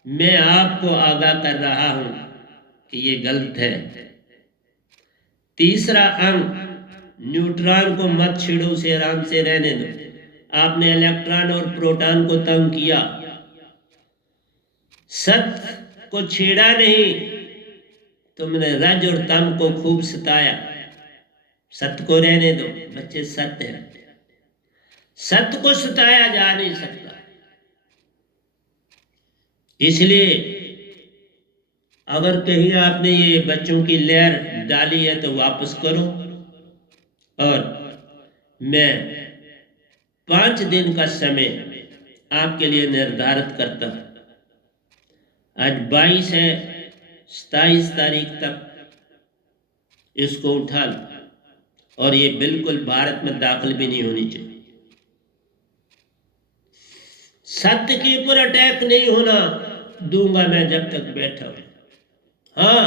मैं आपको आगाह कर रहा हूं कि ये गलत है। तीसरा अंग, न्यूट्रॉन को मत छेड़ो, उसे आराम से रहने दो। आपने इलेक्ट्रॉन और प्रोटॉन को तंग किया, सत्य को छेड़ा नहीं, तुमने रज और तम को खूब सताया। सत्य को रहने दो, बच्चे सत्य है, सत्य को सताया जा नहीं सकता। इसलिए अगर कहीं आपने ये बच्चों की लहर डाली है तो वापस करो। और मैं 5 दिन का समय आपके लिए निर्धारित करता हूं। आज 22 है, 27 तारीख तक इसको उठा लो, और ये बिल्कुल भारत में दाखिल भी नहीं होनी चाहिए। सत्य के ऊपर अटैक नहीं होना दूंगा मैं जब तक बैठा हूं। हाँ,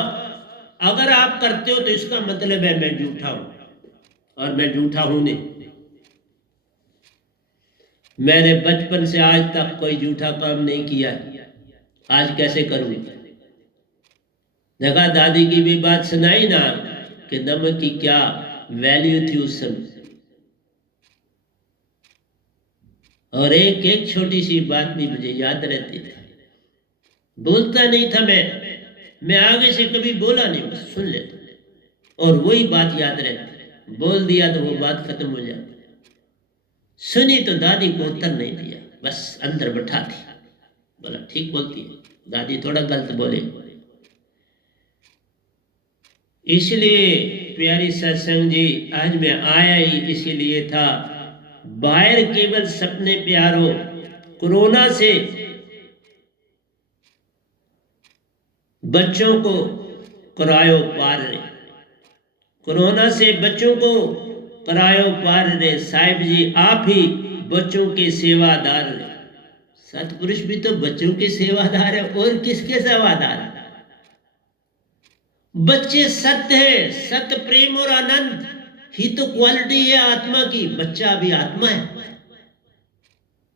अगर आप करते हो तो इसका मतलब है मैं झूठा हूं, और मैं झूठा हूं नहीं। मैंने बचपन से आज तक कोई झूठा काम नहीं किया, आज कैसे करूंगा? देखा, दादी की भी बात सुनाई ना कि नमक की क्या वैल्यू थी उस समय। और एक एक छोटी सी बात भी मुझे याद रहती थी। बोलता नहीं था मैं आगे से कभी बोला नहीं, बस सुन लेता, और वही बात याद रहती। बोल दिया तो वो बात खत्म हो जाती। सुनी तो दादी को उत्तर नहीं दिया, बस अंदर बैठा थी। बोला ठीक बोलती है दादी, थोड़ा गलत बोले। इसलिए प्यारी सत्संग जी, आज मैं आया ही इसीलिए था। बाहर केवल सपने प्यारो, कोरोना से बच्चों को करायो पार रे, कोरोना से बच्चों को करायो पार रे। साहिब जी आप ही बच्चों के सेवादार रे। सतपुरुष भी तो बच्चों के सेवादार है, और किसके सेवादार है? बच्चे सत्य है, सत्य प्रेम और आनंद ही तो क्वालिटी है आत्मा की। बच्चा अभी आत्मा है,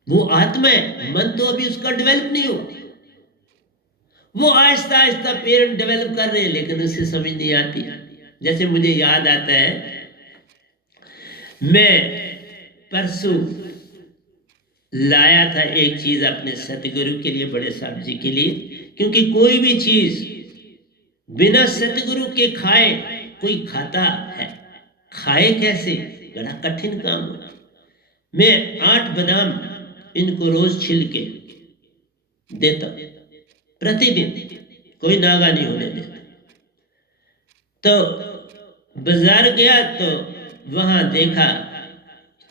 वो आत्मा है, मन तो अभी उसका डेवलप नहीं हुआ। वो आहिस्ता आहिस्ता पेरेंट डेवलप कर रहे हैं, लेकिन उसे समझ नहीं आती। जैसे मुझे याद आता है, मैं परसों लाया था एक चीज अपने सतगुरु के लिए, बड़े साहब जी के लिए, क्योंकि कोई भी चीज बिना सतगुरु के खाए कोई खाता है, खाए कैसे, बड़ा कठिन काम है। मैं 8 बादाम इनको रोज छिल के देता प्रतिदिन, कोई नागा नहीं होने देता। तो बाजार गया तो वहां देखा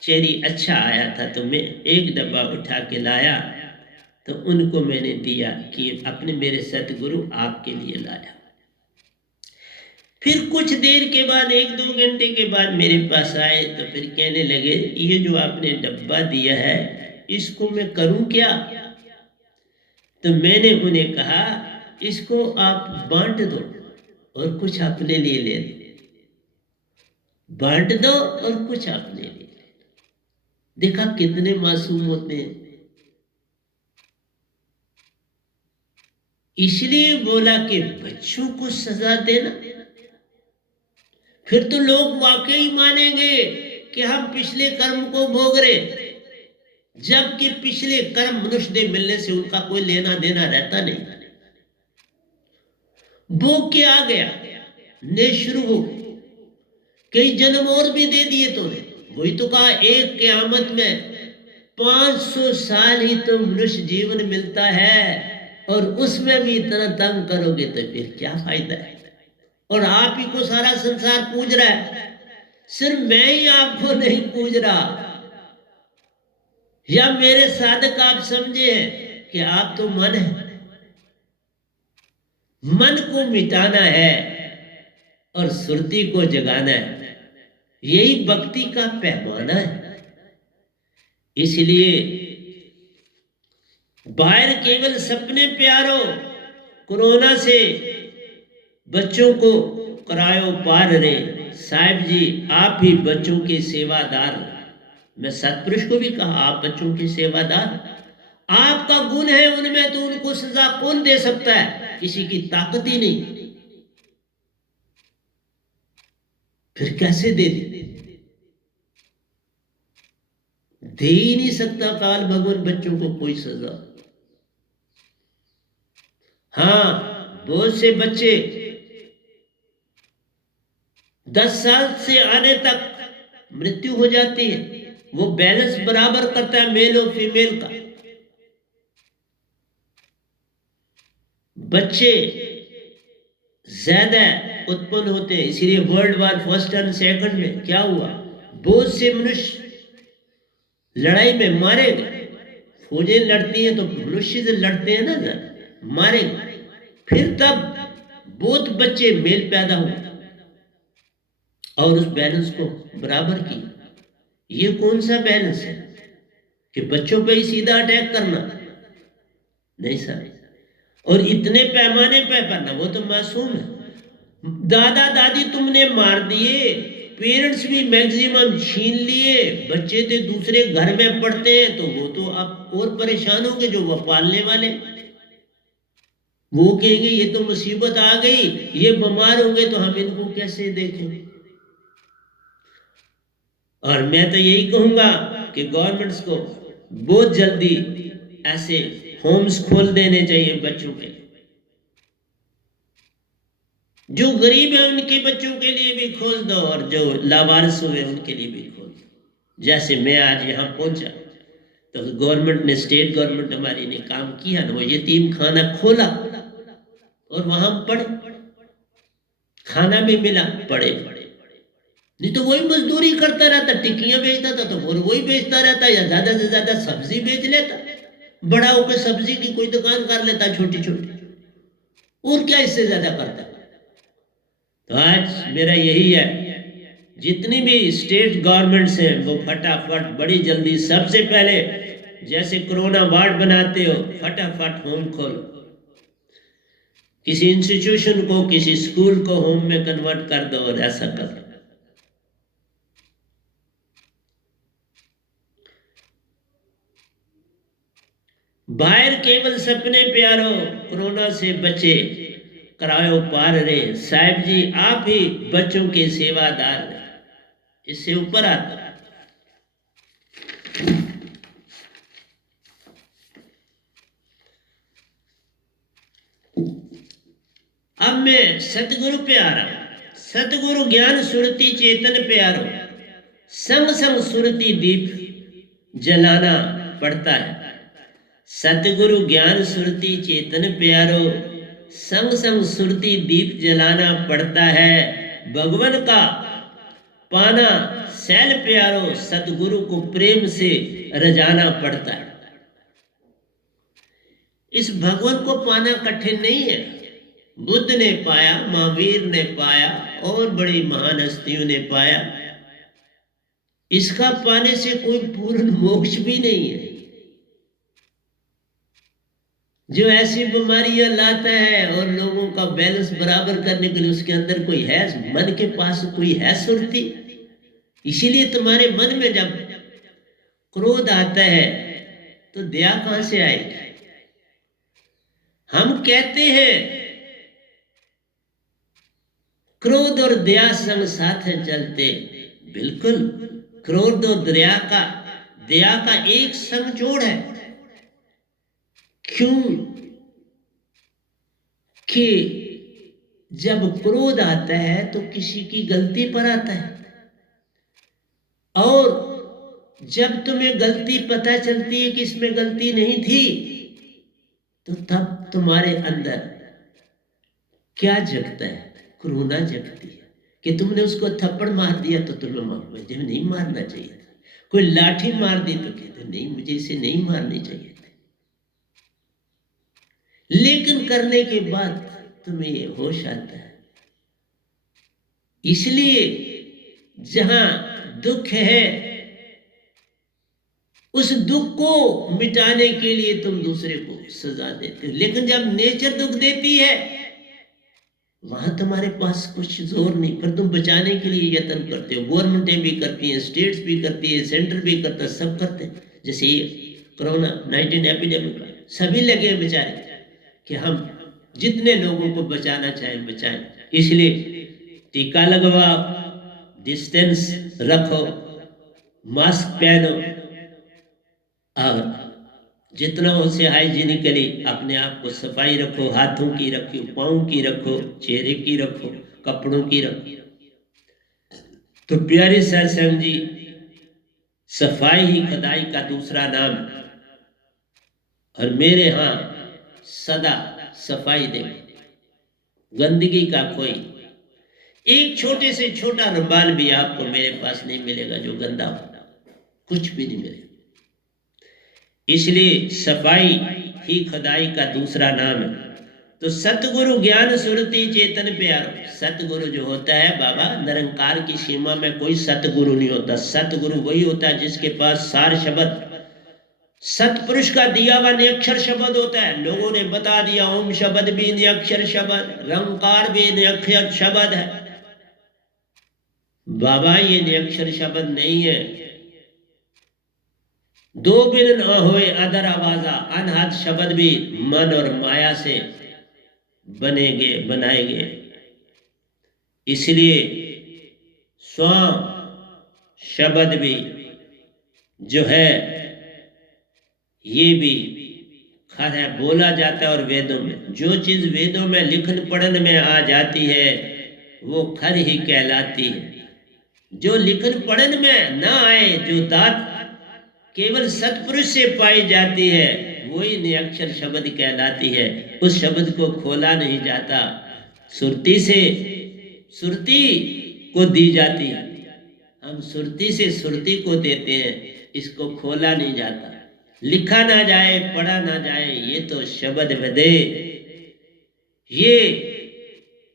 चेरी अच्छा आया था, तो मैं एक डब्बा उठा के लाया, तो उनको मैंने दिया कि अपने मेरे सतगुरु आपके लिए लाया। फिर कुछ देर के बाद, 1-2 घंटे के बाद मेरे पास आए, तो फिर कहने लगे ये जो आपने डब्बा दिया है इसको मैं करूं क्या? तो मैंने उन्हें कहा इसको आप बांट दो और कुछ अपने लिए ले लो, बांट दो और कुछ अपने लिए ले लो। देखा कितने मासूम होते हैं। इसलिए बोला कि बच्चों को सजा देना, फिर तो लोग वाकई मानेंगे कि हम पिछले कर्म को भोग रहे, जबकि पिछले कर्म मनुष्य देह मिलने से उनका कोई लेना देना रहता नहीं। भोग के आ गया, ने शुरू हो, कई जन्म और भी दे दिए तूने। वही तो कहा, एक क़यामत में 500 साल ही तो मनुष्य जीवन मिलता है, और उसमें भी इतना तंग करोगे तो फिर क्या फायदा है? और आप ही को सारा संसार पूज रहा है, सिर्फ मैं ही आपको नहीं पूज रहा। या मेरे साधक आप समझे हैं कि आप तो मन है, मन को मिटाना है और सुरती को जगाना है, यही भक्ति का पैमाना है। इसलिए बाहर केवल सपने प्यारो, कोरोना से बच्चों को करायो पार रे। साहिब जी आप ही बच्चों के सेवादार। मैं सतपुरुष को भी कहा आप बच्चों के सेवादार, आपका गुण है उनमें, तो उनको सजा कौन दे सकता है? किसी की ताकत ही नहीं। फिर कैसे दे ही नहीं सकता काल भगवान बच्चों को कोई सजा। हाँ, बहुत से बच्चे 10 साल से आने तक मृत्यु हो जाती है। वो बैलेंस बराबर करता है मेल और फीमेल का। बच्चे ज्यादा उत्पन्न होते हैं, इसीलिए world war first and second में क्या हुआ, बहुत से मनुष्य लड़ाई में मारे गए। फौजें लड़ती हैं तो मनुष्य से लड़ते हैं ना, मारे गए। फिर तब बहुत बच्चे मेल पैदा हुए और उस बैलेंस को बराबर किया। ये कौन सा बैलेंस है कि बच्चों पे ही सीधा अटैक करना? नहीं सर। और इतने पैमाने पे करना, वो तो मासूम है। दादा दादी तुमने मार दिए, पेरेंट्स भी मैक्सिमम छीन लिए, बच्चे तो दूसरे घर में पढ़ते हैं तो वो तो आप और परेशान होंगे। जो वो पालने वाले वो कहेंगे ये तो मुसीबत आ गई, ये बीमार होंगे तो हम इनको कैसे देखें। और मैं तो यही कहूंगा कि गवर्नमेंट्स को बहुत जल्दी ऐसे होम्स खोल देने चाहिए बच्चों के। जो गरीब है उनके बच्चों के लिए भी खोल दो और जो लावारिस हुए उनके लिए भी खोल दो। जैसे मैं आज यहाँ पहुंचा तो गवर्नमेंट ने, स्टेट गवर्नमेंट हमारी ने काम किया ना, वो यतीम खाना खोला और वहां पढ़े, खाना भी मिला, पढ़े। नहीं तो वही मजदूरी करता रहता, टिक्कियां बेचता था तो और वही बेचता रहता, या ज्यादा से ज्यादा सब्जी बेच लेता, बड़ा होकर सब्जी की कोई दुकान कर लेता छोटी छोटी, और क्या इससे ज्यादा करता। तो आज मेरा यही है, जितनी भी स्टेट गवर्नमेंट्स हैं वो फटाफट बड़ी जल्दी, सबसे पहले जैसे कोरोना वार्ड बनाते हो फटाफट होम खोलो, किसी इंस्टीट्यूशन को, किसी स्कूल को होम में कन्वर्ट कर दो और ऐसा कर दो। बाहर केवल सपने प्यारो, कोरोना से बचे करायो पार रे। साहिब जी आप ही बच्चों के सेवादार, इससे ऊपर आता। अब मैं सतगुरु पे आ रहा हूं। सतगुरु ज्ञान सुरति चेतन पे आ रहा हूं। संग संग सुरति दीप जलाना पड़ता है। सतगुरु ज्ञान सुरति चेतन प्यारो, संग संग सुरति दीप जलाना पड़ता है। भगवान का पाना सैल प्यारो, सतगुरु को प्रेम से रजाना पड़ता है। इस भगवान को पाना कठिन नहीं है। बुद्ध ने पाया, महावीर ने पाया और बड़ी महान हस्तियों ने पाया। इसका पाने से कोई पूर्ण मोक्ष भी नहीं है। जो ऐसी बीमारियां लाता है और लोगों का बैलेंस बराबर करने के लिए उसके अंदर कोई है, मन के पास कोई है सुरती। इसीलिए तुम्हारे मन में जब क्रोध आता है तो दया कहां से आएगी? हम कहते हैं क्रोध और दया संग साथ चलते, बिल्कुल क्रोध और दया का एक संग जोड़ है। क्यों कि जब क्रोध आता है तो किसी की गलती पर आता है, और जब तुम्हें गलती पता चलती है कि इसमें गलती नहीं थी तो तब तुम्हारे अंदर क्या जगता है? करुणा जगती है कि तुमने उसको थप्पड़ मार दिया तो तुम्हें मुझे नहीं मारना चाहिए था। कोई लाठी मार दी तो कहते नहीं, मुझे इसे नहीं मारनी चाहिए थी। लेकिन करने के बाद तुम्हें ये होश आता है। इसलिए जहां दुख है उस दुख को मिटाने के लिए तुम दूसरे को सजा देते हो, लेकिन जब नेचर दुख देती है वहां तुम्हारे पास कुछ जोर नहीं, पर तुम बचाने के लिए यत्न करते हो। गवर्नमेंटें भी करती हैं, स्टेट्स भी करती है, सेंटर भी करता है, सब करते हैं। जैसे ये कोरोना 19 एपिडेमिक, सभी लगे हैं बेचारे कि हम जितने लोगों को बचाना चाहें बचाएं। इसलिए टीका लगवाओ, डिस्टेंस रखो, मास्क पहनो और जितना हो से हाइजीनिकली अपने आप को सफाई रखो, हाथों की रखो, पाँव की रखो, चेहरे की रखो, कपड़ों की रखो। तो प्यारे सत्संग जी, सफाई ही खुदाई का दूसरा नाम है और मेरे यहाँ सदा सफाई दे, गंदगी का कोई एक छोटे से छोटा रुमाल भी आपको मेरे पास नहीं मिलेगा जो गंदा हो, कुछ भी नहीं मिलेगा। इसलिए सफाई ही खुदाई का दूसरा नाम है। तो सतगुरु ज्ञान सुरति चेतन प्यारो, सतगुरु जो होता है बाबा, निरंकार की सीमा में कोई सतगुरु नहीं होता। सतगुरु वही होता है जिसके पास सार शब्द, सतपुरुष का दिया हुआ निरक्षर शब्द होता है। लोगों ने बता दिया ओम शब्द भी निरक्षर शब्द, रंकार भी निरक्षर शब्द है। बाबा ये निरक्षर शब्द नहीं है। दो बिन न होए अदर आवाजा, अनहद शब्द भी मन और माया से बनेंगे, बनाएंगे। इसलिए स्व शब्द भी जो है ये भी खर है, बोला जाता है। और वेदों में जो चीज वेदों में लिखन पढ़न में आ जाती है वो खर ही कहलाती है। जो लिखन पढ़न में ना आए, जो दात केवल सतपुरुष से पाई जाती है, वही निरक्षर शब्द कहलाती है। उस शब्द को खोला नहीं जाता, सुरती से सुरती को दी जाती है। हम सुरती से सुरती को देते हैं, इसको खोला नहीं जाता, लिखा ना जाए, पढ़ा ना जाए। ये तो शब्द वदे, ये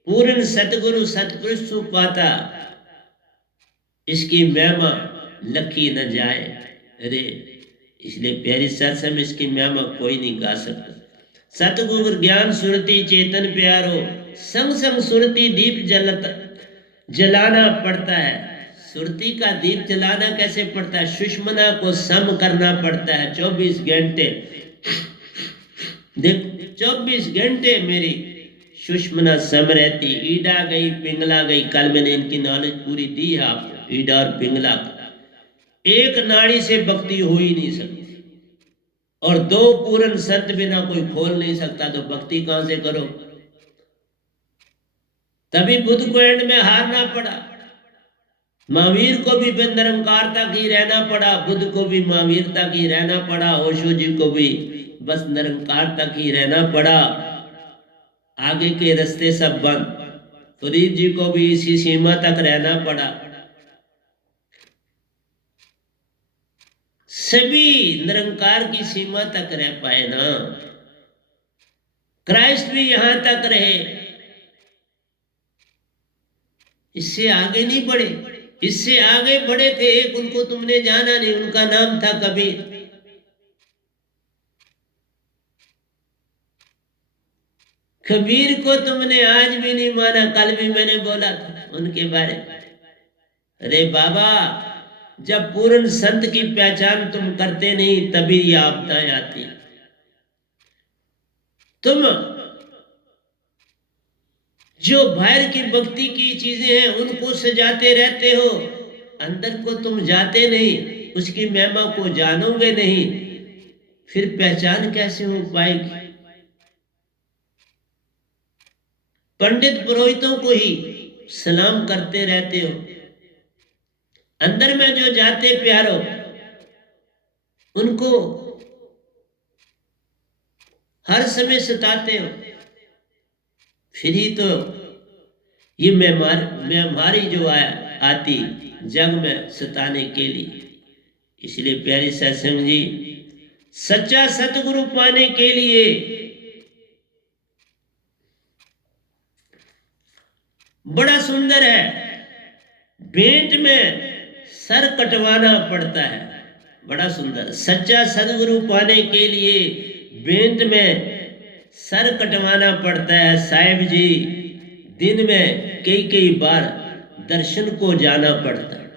पूर्ण सतगुरु सतपुरुष सु पाता, इसकी महिमा लखी न जाए रे। इसलिए प्यारी सत्संग में इसकी महिमा कोई नहीं गा सकता। सतगुरु ज्ञान सुरति चेतन प्यारो, संग संग सुरति दीप जलाना पड़ता है। सुरति का दीप जलाना कैसे पड़ता है? सुषमना को सम करना पड़ता है 24 घंटे। देख 24 घंटे मेरी सुषमना सम रहती। ईडा गई, पिंगला गई। कल मैंने इनकी नॉलेज पूरी दी है आपको। ईडा और पिंगला, एक नाड़ी से भक्ति हो ही नहीं सकती, और दो पूर्ण संत बिना कोई खोल नहीं सकता, तो भक्ति कहां से करो? तभी बुद्ध को एंड में हारना पड़ा। महावीर को भी निरंकारता की रहना पड़ा, बुद्ध को भी महावीरता की रहना पड़ा, ओशो जी को भी बस निरंकारता की रहना पड़ा। आगे के रास्ते सब बंद। फरीद जी को भी इसी सीमा तक रहना पड़ा। सभी निरंकार की सीमा तक रह पाए ना। क्राइस्ट भी यहां तक रहे, इससे आगे नहीं बढ़े। इससे आगे बढ़े थे एक, उनको तुमने जाना नहीं, उनका नाम था कबीर। कबीर को तुमने आज भी नहीं माना। कल भी मैंने बोला था उनके बारे में। अरे बाबा, जब पूर्ण संत की पहचान तुम करते नहीं तभी ये आपदाएं आती। तुम जो बाहर की भक्ति की चीजें हैं उनको सजाते रहते हो, अंदर को तुम जाते नहीं, उसकी महिमा को जानोगे नहीं, फिर पहचान कैसे हो पाएगी? पंडित पुरोहितों को ही सलाम करते रहते हो, अंदर में जो जाते प्यारो उनको हर समय सताते हो। फिर ही तो ये बीमारी जो आती जग में सताने के लिए। इसलिए प्यारे सत्संग जी, सच्चा सतगुरु पाने के लिए बड़ा सुंदर है, भेंट में सर कटवाना पड़ता है। बड़ा सुंदर, सच्चा सतगुरु पाने के लिए भेंट में सर कटवाना पड़ता है। साहिब जी, दिन में कई कई बार दर्शन को जाना पड़ता है।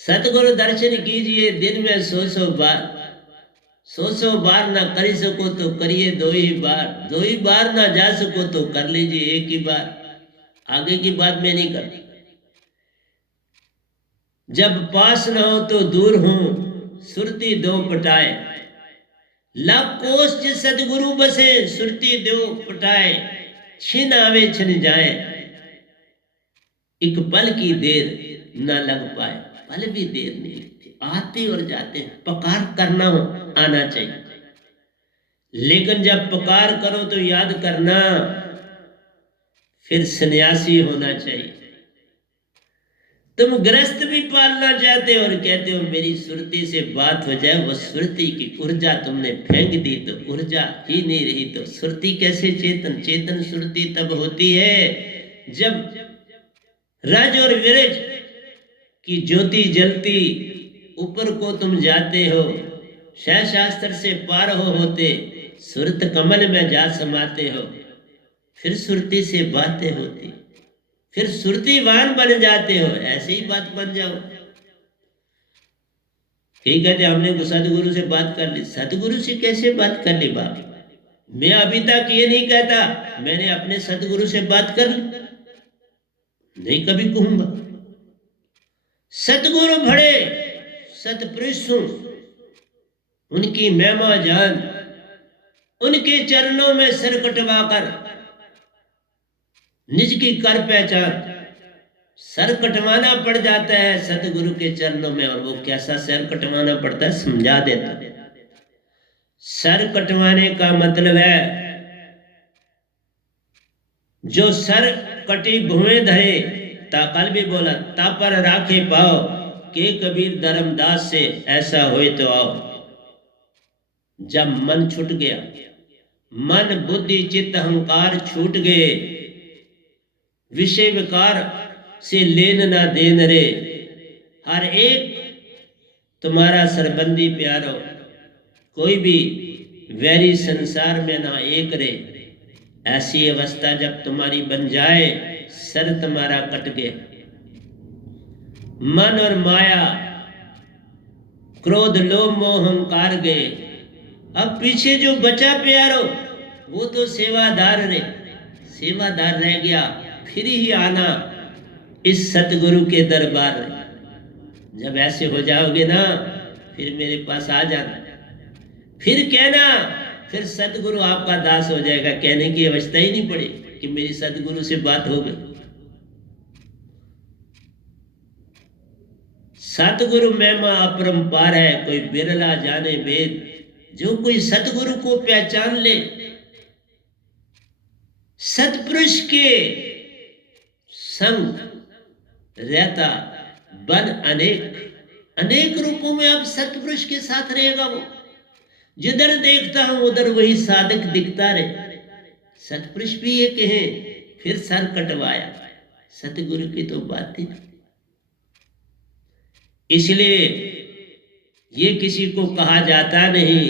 सतगुरु दर्शन कीजिए दिन में 100 बार। 100 बार ना कर सको तो करिए 2 ही बार। 2 ही बार ना जा सको तो कर लीजिए 1 ही बार। आगे की बात मैं नहीं करता। जब पास न हो तो दूर हूं, सुरती दो पटाए, लाख कोस जे सतगुरु बसे, सुरती दो पटाए, छिन आवे छिन जाए, एक पल की देर न लग पाए। पल भी देर नहीं लगती, आते और जाते हैं। पकार करना हो आना चाहिए, लेकिन जब पुकार करो तो याद करना, फिर सन्यासी होना चाहिए। तुम गृहस्थ भी पालना चाहते हो और कहते हो मेरी सुरती से बात हो जाए, वो सुरती की ऊर्जा तुमने फेंक दी तो ऊर्जा ही नहीं रही, तो सुरती कैसे चेतन? चेतन सुरती तब होती है जब रज और विरज की ज्योति जलती, ऊपर को तुम जाते हो, शह शास्त्र से पार होते, सुरत कमल में जा समाते हो, फिर सुरती से बातें होती, फिर सुरतीवान बन जाते हो। ऐसे ही बात बन जाओ। कई कहते हमने सतगुरु से बात कर ली। सतगुरु से कैसे बात कर ली बाप? मैं अभी तक ये नहीं कहता मैंने अपने सतगुरु से बात कर ली, नहीं कभी कहूंगा। सतगुरु बड़े सतपुरुष हूं, उनकी महिमा जान, उनके चरणों में सिर कटवाकर निज की कर पहचान। सर कटवाना पड़ जाता है सतगुरु के चरणों में, और वो कैसा सर कटवाना पड़ता है समझा देता। सर कटवाने का मतलब है जो सर कटी भुएं धरे, ता कल भी बोला, ता पर राखे पाओ, के कबीर धर्मदास से ऐसा होए तो आओ। जब मन छूट गया, मन बुद्धि चित्त अहंकार छूट गए, विषय विकार से लेन ना देन रे, हर एक तुम्हारा सरबंदी प्यारो, कोई भी वैरी संसार में ना एक रे। ऐसी अवस्था जब तुम्हारी बन जाए, सर तुम्हारा कट गया, मन और माया क्रोध लोभ मोह अहंकार गए, अब पीछे जो बचा प्यारो वो तो सेवादार रे, सेवादार रह गया। फिर ही आना इस सतगुरु के दरबार में। जब ऐसे हो जाओगे ना, फिर मेरे पास आ जाना, फिर कहना, फिर सतगुरु आपका दास हो जाएगा। कहने की अवस्था ही नहीं पड़ी कि मेरी सतगुरु से बात हो गई। सतगुरु महिमा अपरंपार है, कोई बिरला जाने वेद। जो कोई सतगुरु को पहचान ले, सतपुरुष के संग रहता, बन अनेक अनेक रूपों में अब सतपुरुष के साथ रहेगा वो। जिधर देखता हूं उधर वही साधक दिखता रहे। सतपुरुष भी एक है, फिर सर कटवाया, सतगुरु की तो बात ही नहीं। इसलिए ये किसी को कहा जाता नहीं,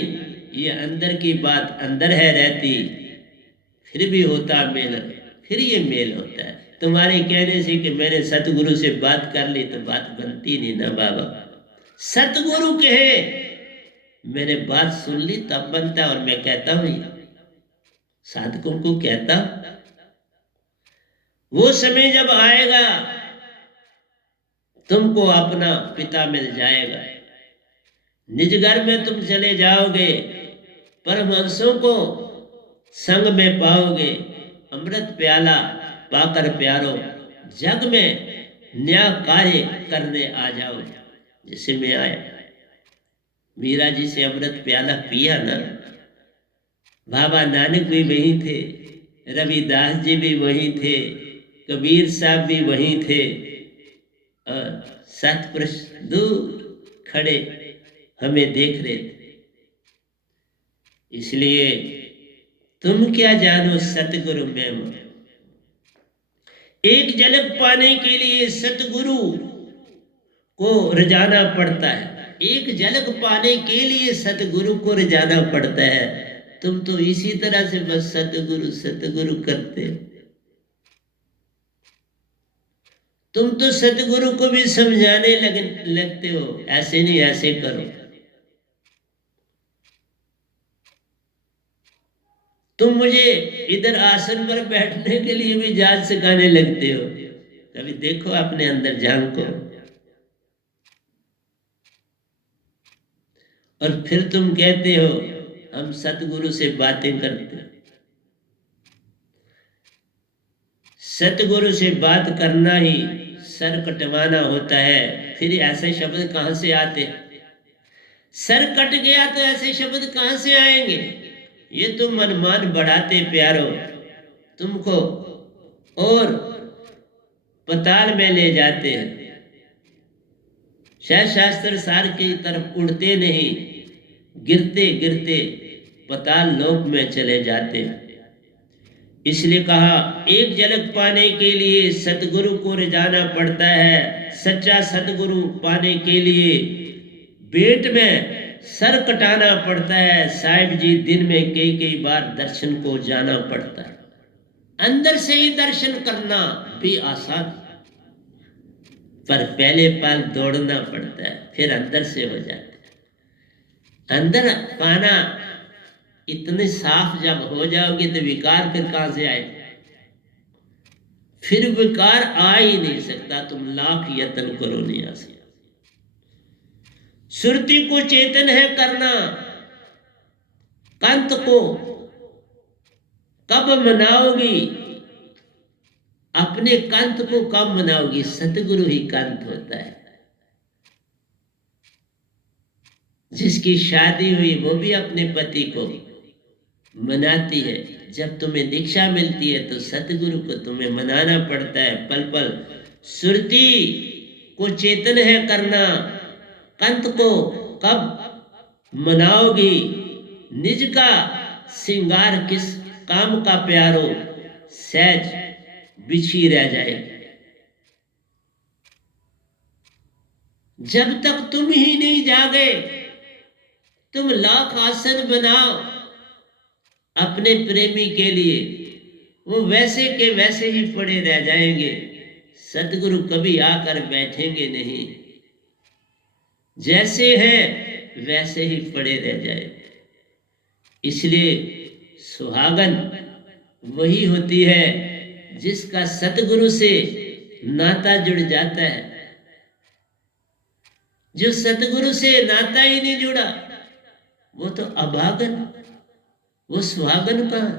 ये अंदर की बात अंदर है रहती, फिर भी होता मेल, फिर ये मेल होता है। तुम्हारे कहने से कि मैंने सतगुरु से बात कर ली तो बात बनती नहीं ना बाबा। सतगुरु कहे मैंने बात सुन ली तब बनता, और मैं कहता हूं साधकों को कहता, वो समय जब आएगा तुमको अपना पिता मिल जाएगा, निज घर में तुम चले जाओगे, परमहंसों को संग में पाओगे, अमृत प्याला पाकर प्यारो, जग में न्याय कार्य करने आ जाओ। जैसे मैं आया, मीरा जी से अमृत प्याला पिया ना, बाबा नानक भी वहीं थे, रविदास जी भी वहीं थे, कबीर साहब भी वहीं थे, और सतपुरुष दूर खड़े हमें देख रहे थे। इसलिए तुम क्या जानो सतगुरु में। एक झलक पाने के लिए सतगुरु को रिझाना पड़ता है, एक झलक पाने के लिए सतगुरु को रिझाना पड़ता है। तुम तो इसी तरह से बस सतगुरु सतगुरु करते, तुम तो सतगुरु को भी समझाने लगते हो, ऐसे नहीं ऐसे करो। तुम मुझे इधर आसन पर बैठने के लिए भी जाच सिखाने लगते हो। कभी देखो अपने अंदर झांको। और फिर तुम कहते हो हम सतगुरु से बातें करते हैं। सतगुरु से बात करना ही सर कटवाना होता है। फिर ऐसे शब्द कहां से आते? सर कट गया तो ऐसे शब्द कहां से आएंगे? ये तुम मनमान बढ़ाते प्यारो, तुमको और पताल में ले जाते हैं। शास्त्र सार की तरफ उड़ते नहीं, गिरते गिरते पताल लोक में चले जाते हैं। इसलिए कहा एक झलक पाने के लिए सतगुरु को रिझाना पड़ता है। सच्चा सतगुरु पाने के लिए पेट में सर कटाना पड़ता है। साहिब जी दिन में कई कई बार दर्शन को जाना पड़ता है। अंदर से ही दर्शन करना भी आसान, पर पहले पाल दौड़ना पड़ता है, फिर अंदर से हो जाता है। अंदर पाना इतने साफ जब हो जाओगे तो विकार फिर कहां से आए? फिर विकार आ ही नहीं सकता, तुम लाख यत्न करो नहीं आ सकता। सुरती को चेतन है करना, कंत को कब मनाओगी? अपने कंत को कब मनाओगी? सतगुरु ही कंत होता है। जिसकी शादी हुई वो भी अपने पति को मनाती है। जब तुम्हें दीक्षा मिलती है तो सतगुरु को तुम्हें मनाना पड़ता है पल पल। सुरती को चेतन है करना, कंत को कब मनाओगी? निज का सिंगार किस काम का प्यारो, सहज बिछी रह जाएगी। जब तक तुम ही नहीं जागे, तुम लाख आसन बनाओ अपने प्रेमी के लिए, वो वैसे के वैसे ही पड़े रह जाएंगे। सतगुरु कभी आकर बैठेंगे नहीं, जैसे हैं वैसे ही पड़े रह जाएंगे। इसलिए सुहागन वही होती है जिसका सतगुरु से नाता जुड़ जाता है। जो सतगुरु से नाता ही नहीं जुड़ा वो तो अभागन, वो सुहागन कहां?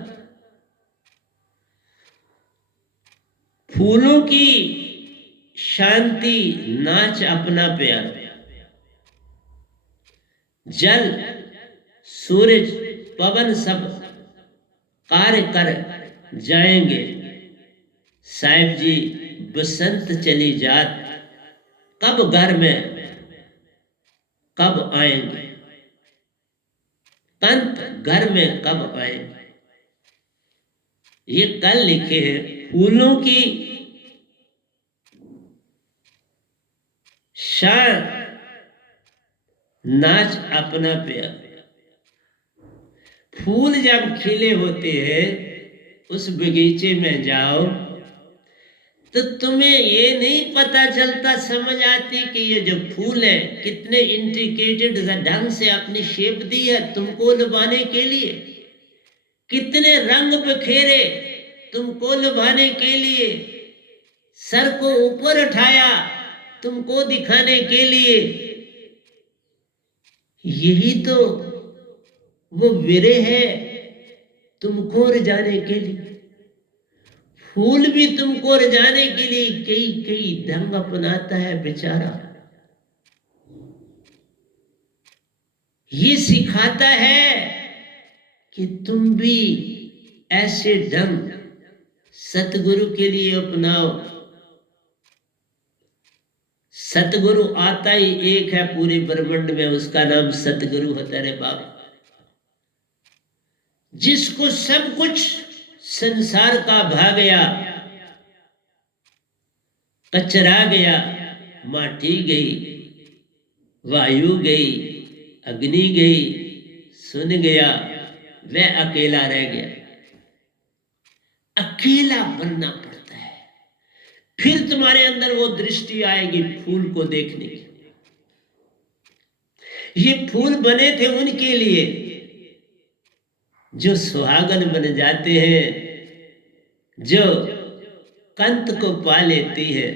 फूलों की शांति नाच अपना प्यार, जल सूरज पवन सब कार्य कर जाएंगे। साहिब जी बसंत चली जात, कब घर में कब आएंगे? कंत घर में कब आएंगे? ये कल लिखे हैं। फूलों की शान नाच अपना प्यार। फूल जब खिले होते हैं उस बगीचे में जाओ तो तुम्हें ये नहीं पता चलता, समझ आती कि ये जो फूल है कितने इंट्रिकेटेड ढंग से अपनी शेप दी है तुमको लुभाने के लिए, कितने रंग बिखेरे तुमको लुभाने के लिए, सर को ऊपर उठाया तुमको दिखाने के लिए। यही तो वो विरह है तुमको रिझाने के लिए। फूल भी तुमको रिझाने के लिए कई कई ढंग अपनाता है बेचारा। ये सिखाता है कि तुम भी ऐसे ढंग सतगुरु के लिए अपनाओ। सतगुरु आता ही एक है पूरे ब्रह्मांड में, उसका नाम सतगुरु होता रे बाप। जिसको सब कुछ संसार का भा गया, कचरा गया, माटी गई, वायु गई, अग्नि गई, सुन गया, वह अकेला रह गया। अकेला बनना पड़ता है, फिर तुम्हारे अंदर वो दृष्टि आएगी फूल को देखने की। ये फूल बने थे उनके लिए जो सुहागन बन जाते हैं, जो कंत को पा लेती है,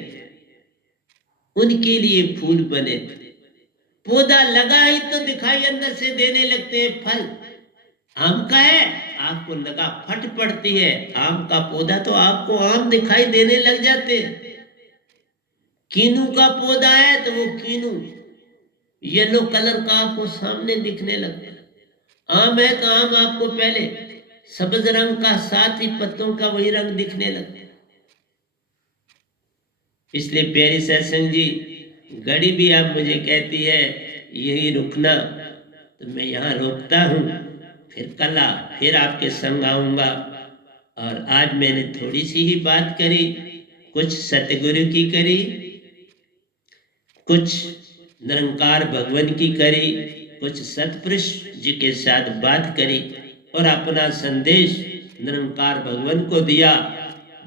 उनके लिए फूल बने। पौधा लगा ही तो दिखाई अंदर से देने लगते हैं फल। आम का है, आपको लगा फट पड़ती है आम का पौधा, तो आपको आम दिखाई देने लग जाते हैं। कीनू का पौधा है तो वो कीनू येलो कलर का आपको सामने दिखने लगता है। आम है तो आम आपको पहले सब्ज रंग का, साथ ही पत्तों का वही रंग दिखने लगता है। इसलिए प्यारी सत्संग जी, घड़ी भी आप मुझे कहती है यही रुकना, तो मैं यहाँ रोकता हूँ। फिर कल फिर आपके संग आऊँगा। और आज मैंने थोड़ी सी ही बात करी, कुछ सतगुरु की करी, कुछ निरंकार भगवान की करी, कुछ सतपुरुष जी के साथ बात करी, और अपना संदेश निरंकार भगवान को दिया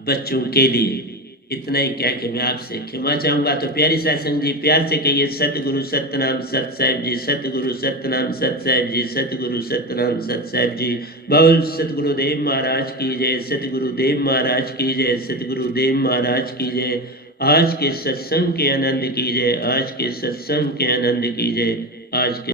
बच्चों के लिए। इतना ही कह के मैं आपसे क्षमा चाहूंगा। तो प्यारी सत्संग जी, प्यार से कहिए सतगुरु सतनाम सत साहिब जी, सतगुरु सतनाम सत साहिब जी, सतगुरु सतनाम सत साहिब जी। बोल सतगुरुदेव महाराज की जय, सतगुरुदेव महाराज की जय, सतगुरुदेव महाराज की जय। आज के सत्संग के आनंद की जय, आज के सत्संग के आनंद की जय, आज के